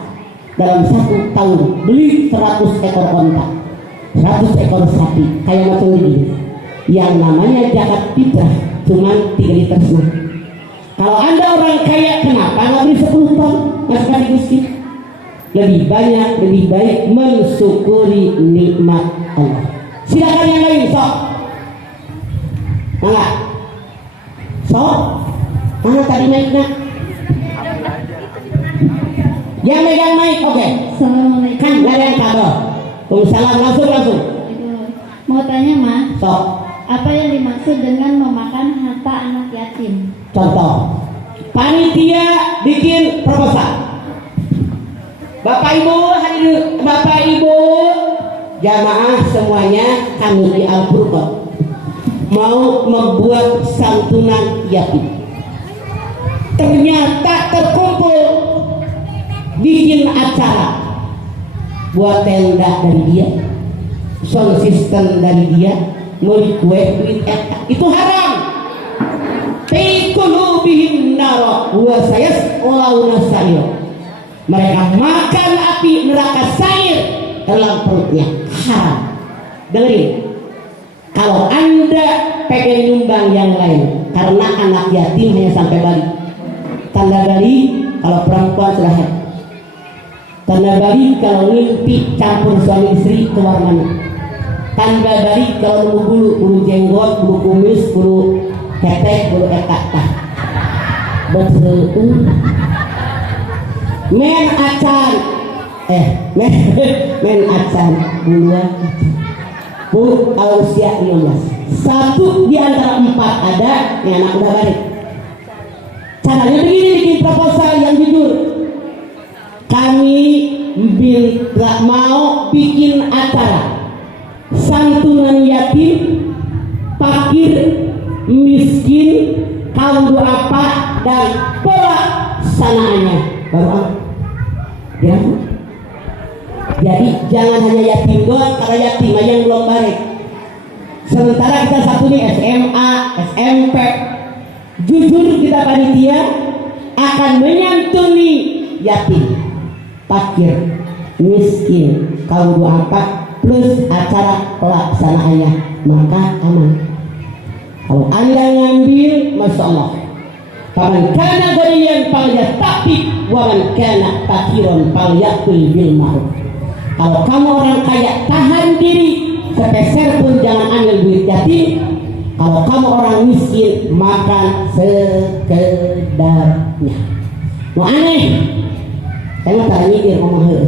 Dalam 1 tahun beli 100 ekor onta, 100 ekor sapi, kayak macam ini. Yang namanya zakat fitrah cuma 3 liter setengah. Kalau Anda orang kaya, kenapa nggak beli 10 ton? Nggak sekali miskin. Lebih banyak, lebih baik mensyukuri nikmat Allah. Silakan yang lain, sok. Enggak? Sok? Mana tadi naiknya? Yang megang mic, oke. Assalamualaikum. Kan gak ada yang kabel. Waalaikumsalam, langsung. Mau tanya Mas, Sok. apa yang dimaksud dengan memakan harta anak yatim? Contoh, panitia bikin proposal. Bapak Ibu jamaah semuanya, kami di Al-Furqan mau membuat santunan yatim. Ternyata terkumpul, bikin acara, buat tenda dari dia, sound system dari dia, beli kue, duit itu haram. Tiqulubihin nara wa sayasqauna sa'ir. Mereka makan api neraka sa'ir dalam perutnya, haram. Dengerin, kalau Anda pengen nyumbang yang lain, karena anak yatim hanya sampai balik. Tanda balik kalau perempuan sudah head. Tanda balik kalau mimpi campur suami istri keluar mana. Tanda balik kalau nunggu bulu jenggot, bulu kumis, bulu ketek, bulu etak. Betul. Men acan, men acan, buluan. Bu, kalau usia 15, 1 di antara 4 ada yang anak udah balik. Caranya begini, bikin proposal yang jujur. Kami mau bikin acara santunan yatim, fakir, miskin, kaum duafa dan pelaksanaannya baru ya. Jadi jangan hanya yatim doang, karena yatim aja yang belum balik. Sementara kita satu nih SMA, SMP, jujur kita panitia akan menyantuni yatim, fakir, miskin, kaum duafa plus acara pelaksanaannya, maka aman. Kalau Anda ngambil, Masya Allah, faman kana ghaniyan falyasta'fif wa man kana faqiran falyakul bil ma'ruf. Kalau kamu orang kaya, tahan diri, sepeser pun jangan ambil duit yatim. Kalau kamu orang miskin, makan sekedarnya. Mau aneh, saya mau tanya mikir ngomong he.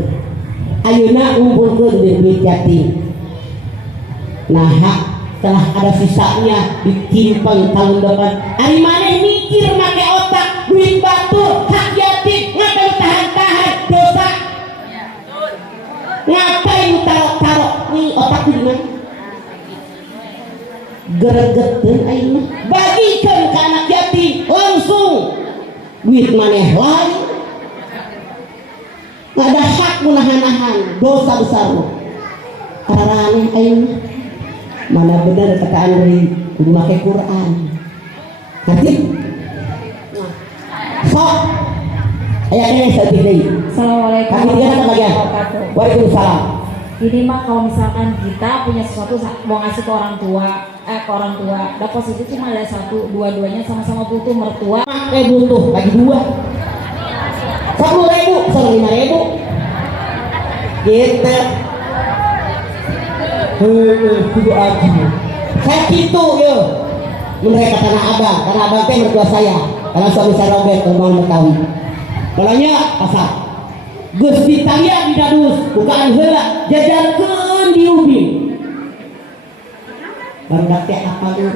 Ayeuna ngumpulkeun duit yatim. Nah, setelah ada sisanya ditimpang tahun depan. Ari maneh mikir make otak, duit batu, hak yatim, ngapain tahan-tahan dosa. Ngapain taruh-taruh nih otak di mana? Gregeteun ayeuna. Bagi bagikan ke anak yatim langsung duit maneh lain. Nggak ada hak menahan-nahan dosa besar. Karena aing mana benar kata Andri kudu make Quran. Ngerti? Sok ayatnya satu deui. Assalamualaikum Kaki dia apa bagian? Waalaikumsalam. Ini mah kalau misalkan kita punya sesuatu mau ngasih ke orang tua, dapat itu cuma ada satu, dua-duanya sama-sama butuh mertua. Butuh bagi dua. 10.000 sama 5.000. Gitu. Kudu aja. Saya gitu yo. Mereka tanah abang teh mertua saya. Karena suami saya Robert orang Betawi. Malahnya pasar. Gus ditanya di dadus, bukaan heula, jajarkeun di ubin. Barudak teh apa lu?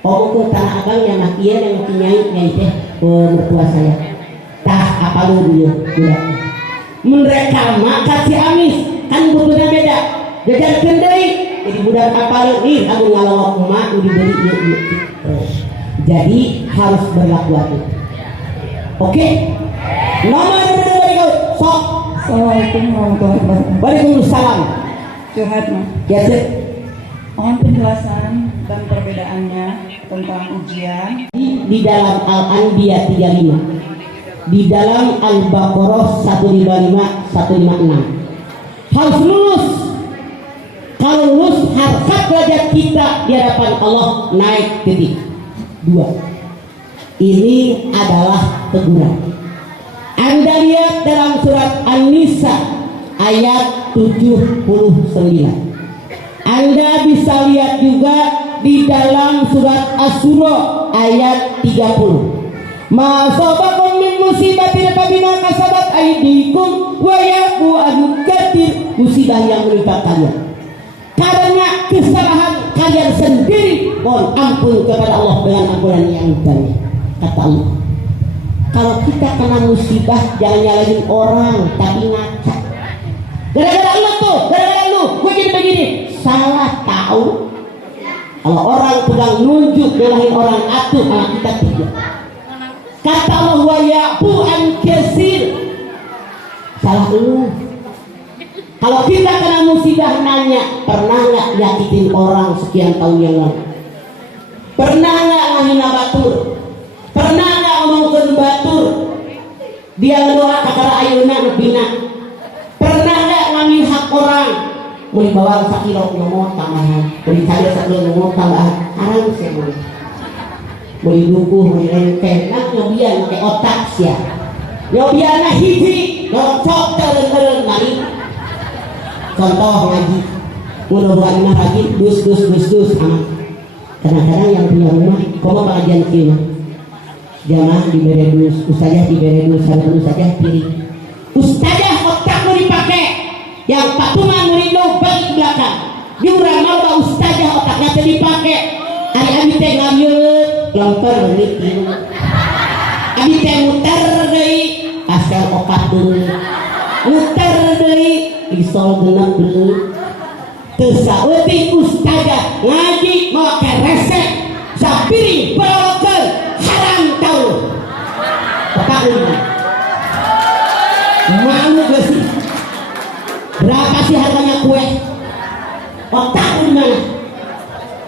Oh ke tanah abang yang mah ieu yang nyai teh mertua saya. Tah apa lu dia? Mereka mah kasih amis, kan butuhnya beda. Jajarkeun deui, jadi budak kapal nih aku ngalawak emak dibeli ieu. Jadi harus berlaku adil. Oke? Nomor berikut, sok. Assalamualaikum warahmatullahi wabarakatuh. Waalaikumsalam. Curhat mah. Ya, Cek. Mohon penjelasan dan perbedaannya tentang ujian. Di dalam Al-Anbiya 35, di dalam Al-Baqarah 155 156 harus lulus. Kalau lulus harkat derajat kita di hadapan Allah naik titik. 2. Ini adalah teguran. Anda lihat dalam surat An-Nisa ayat 79. Anda bisa lihat juga di dalam surat Asy-Syura ayat 30. Ma sabakum min musibatin fa bima kasabat aydikum wa yafu an katsir, musibah yang menimpa kalian karena kesalahan kalian sendiri. Mohon ampun kepada Allah dengan ampunan yang banyak. Kata Allah, kalau kita kena musibah jangan nyalahin orang tapi ngaca. Gara-gara lu tuh, gara-gara lu gue jadi begini. Salah tahu. Kalau orang sedang nunjuk nyalahin orang atuh anak kita tidak. Kata Allah wa ya'fu an katsir. Salah lu. Kalau kita kena musibah nanya, pernah nggak nyakitin orang sekian tahun yang lalu? Pernah nggak ngahina batur? Pernah nggak ngomongkeun batur? Dia ngedoa kakara ayeuna nebina. Pernah nggak ngambil hak orang? Mau dibawa sakilo ngomong tambahan, mau dicari sakilo ngomong tambahan. Arang sih mau didukuh, mau dilempeng, nak nyobian pakai otak sia. Nyobianna hiji, ngocok teureun mari. Contoh ngaji, mudah-mudahan mah lagi dus amat. Kadang-kadang yang punya rumah, koma pengajian kima, jamaah diberi dus, ustazah diberi dus, saudara ustazah pilih. Ustazah otakmu dipakai, yang patungan merino balik belakang. Diurang mau ustazah otaknya teh dipakai. Ari abi teh ngayeut, lempar beureut. Abi teh muter deui, asal opat deui. Muter deui. Isol genep dulu tersauti ustazah ngaji mau ke resep sapiring peroken haram tahu apa ini malu gak sih? Berapa sih harganya kue? Otak di mana?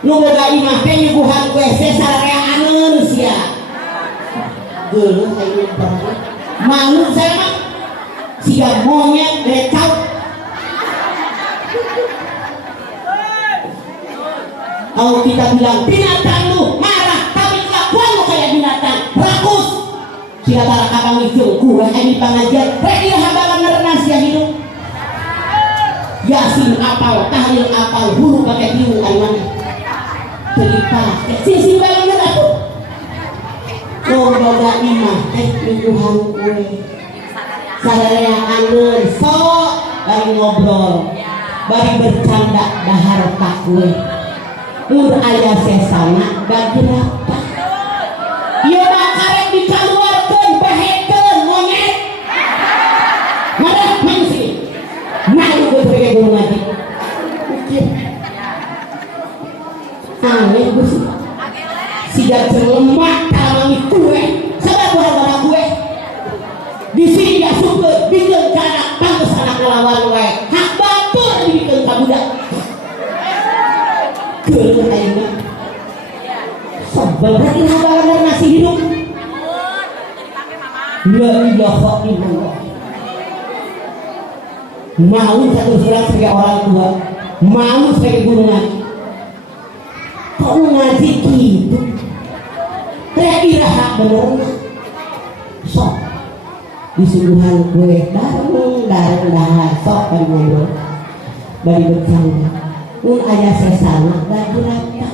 Nu boga imah teh nyuguhan kue sesarareaneun sia geuleuh aya malu saya mah siga monyet recau. Kalau kita bilang binatang lu marah, tapi kelakuan lu kayak binatang rakus. Jika tara kakang hijau gue ini pengajian rek ieu habalan nasihat hidup. Yasin apal, tahlil apal, hulu pakai bingung kan mana. Terlipa, sisi banget aku. Oh boga imah mingguhan gue. Sarareaneun sok bari ngobrol, bari bercanda dahar tak gue. Mur aya sesana bagi apa? Ieu mah karek dikaluarkeun bahekeun monyet. Madah main sini. Malu gue sebagai guru ngaji. Aneh gue sih. Si siap selamat kalau gue sebab orang gue di sini dia suka bikin anak bangsa anak lawan gue hak batur dibikin kabudak ke ayeuna sebab berarti habaran nasi hidup la ilaha illallah mau satu surat sebagai orang tua mau sebagai guru ngaji kok ngaji gitu kira-kira hak bener sok disungguhan gue darung dahar sok kan ngobrol bari bercanda mun aya sesana lagi rata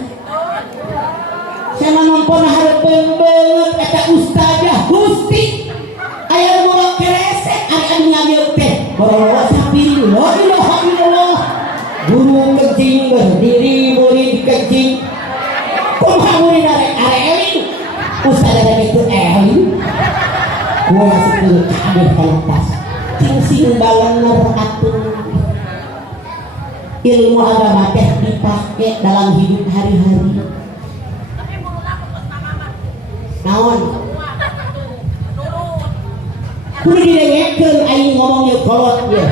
sama nampun hareupeun beungeut eta ustazah gusti aya nu keresek aya anu ngambil teh bawa sapi la ilaha illallah guru kencing berdiri murid kencing kumaha murid are eling ustazah itu eling gua masuk ke kabeh kana tas sing balang atuh ilmu agama teh dipakai dalam hidup hari-hari naon kudu didengekeun aing ngomong ieu kolot ieu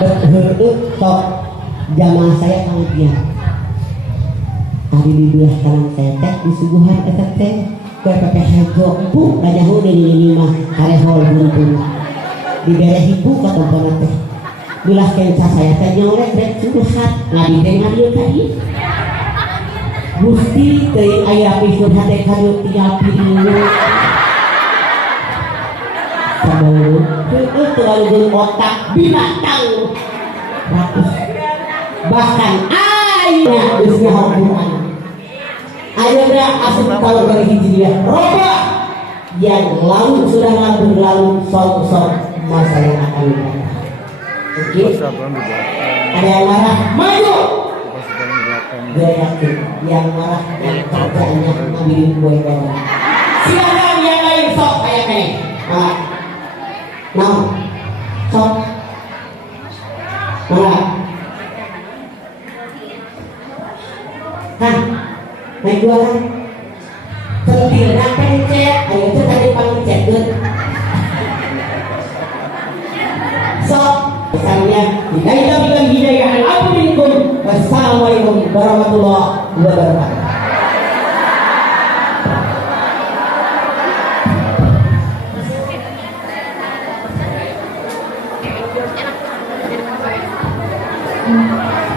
heueuh sok jamaah saya panggian ari di belah kanan saya teh disuguhan eta teh kue pakai hajo ibu banyahu ini mah karehol buntung dibere ibu ka tempona teh belah kenca saya teh nyolek rek curhat ngadi teh ngadieu ka ieu Gusti teuing aya pikeun hate kanu tinggal pilu sabeu teu terlalu otak binatang ratus bahkan ayeuna geus nyaho Quran ayeuna asup tahun dari Hijriah robah yang lalu sudah lalu sok masa yang akan datang. Oke. Ada yang marah maju. Gue yakin yang marah yang kerjanya ngambilin gue doang. Silakan yang lain sok kayak nih. Nah, sok. Marah. Kan, naik dua kan. Centilna pencet, ayo itu tadi pencet dulu. Sok, pesannya hidayah hidayah al-afu. Wassalamualaikum warahmatullahi wabarakatuh.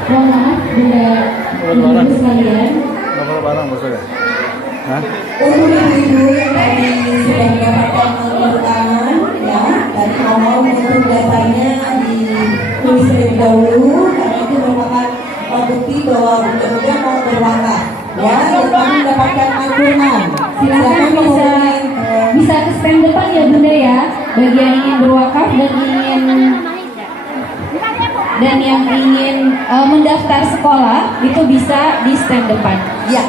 Mohon maaf Bunda Ibu sekalian. Nggak barang maksudnya? Hah? Untuk ibu-ibu yang tadi sudah mendapatkan keutamaan, ya, tadi ngomong itu biasanya ditulis terlebih dahulu karena itu merupakan bukti bahwa bunda-bunda mau berwakaf, ya, dan kami mendapatkan Al-Quran. Silakan bisa ke stand depan ya Bunda ya, bagi yang ingin berwakaf dan yang ingin mendaftar sekolah itu bisa di stand depan. Ya.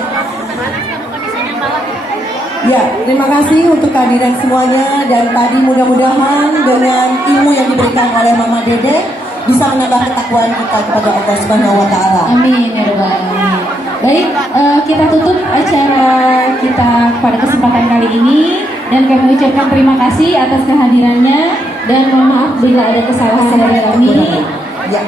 Ya, terima kasih untuk kehadiran semuanya dan tadi mudah-mudahan dengan ilmu yang diberikan oleh Mama Dede bisa menambah ketakwaan kita kepada Allah Subhanahu wa taala. Amin ya rabbal alamin. Baik, kita tutup acara kita pada kesempatan kali ini dan kami ucapkan terima kasih atas kehadirannya dan mohon maaf bila ada kesalahan dari kami. Ya.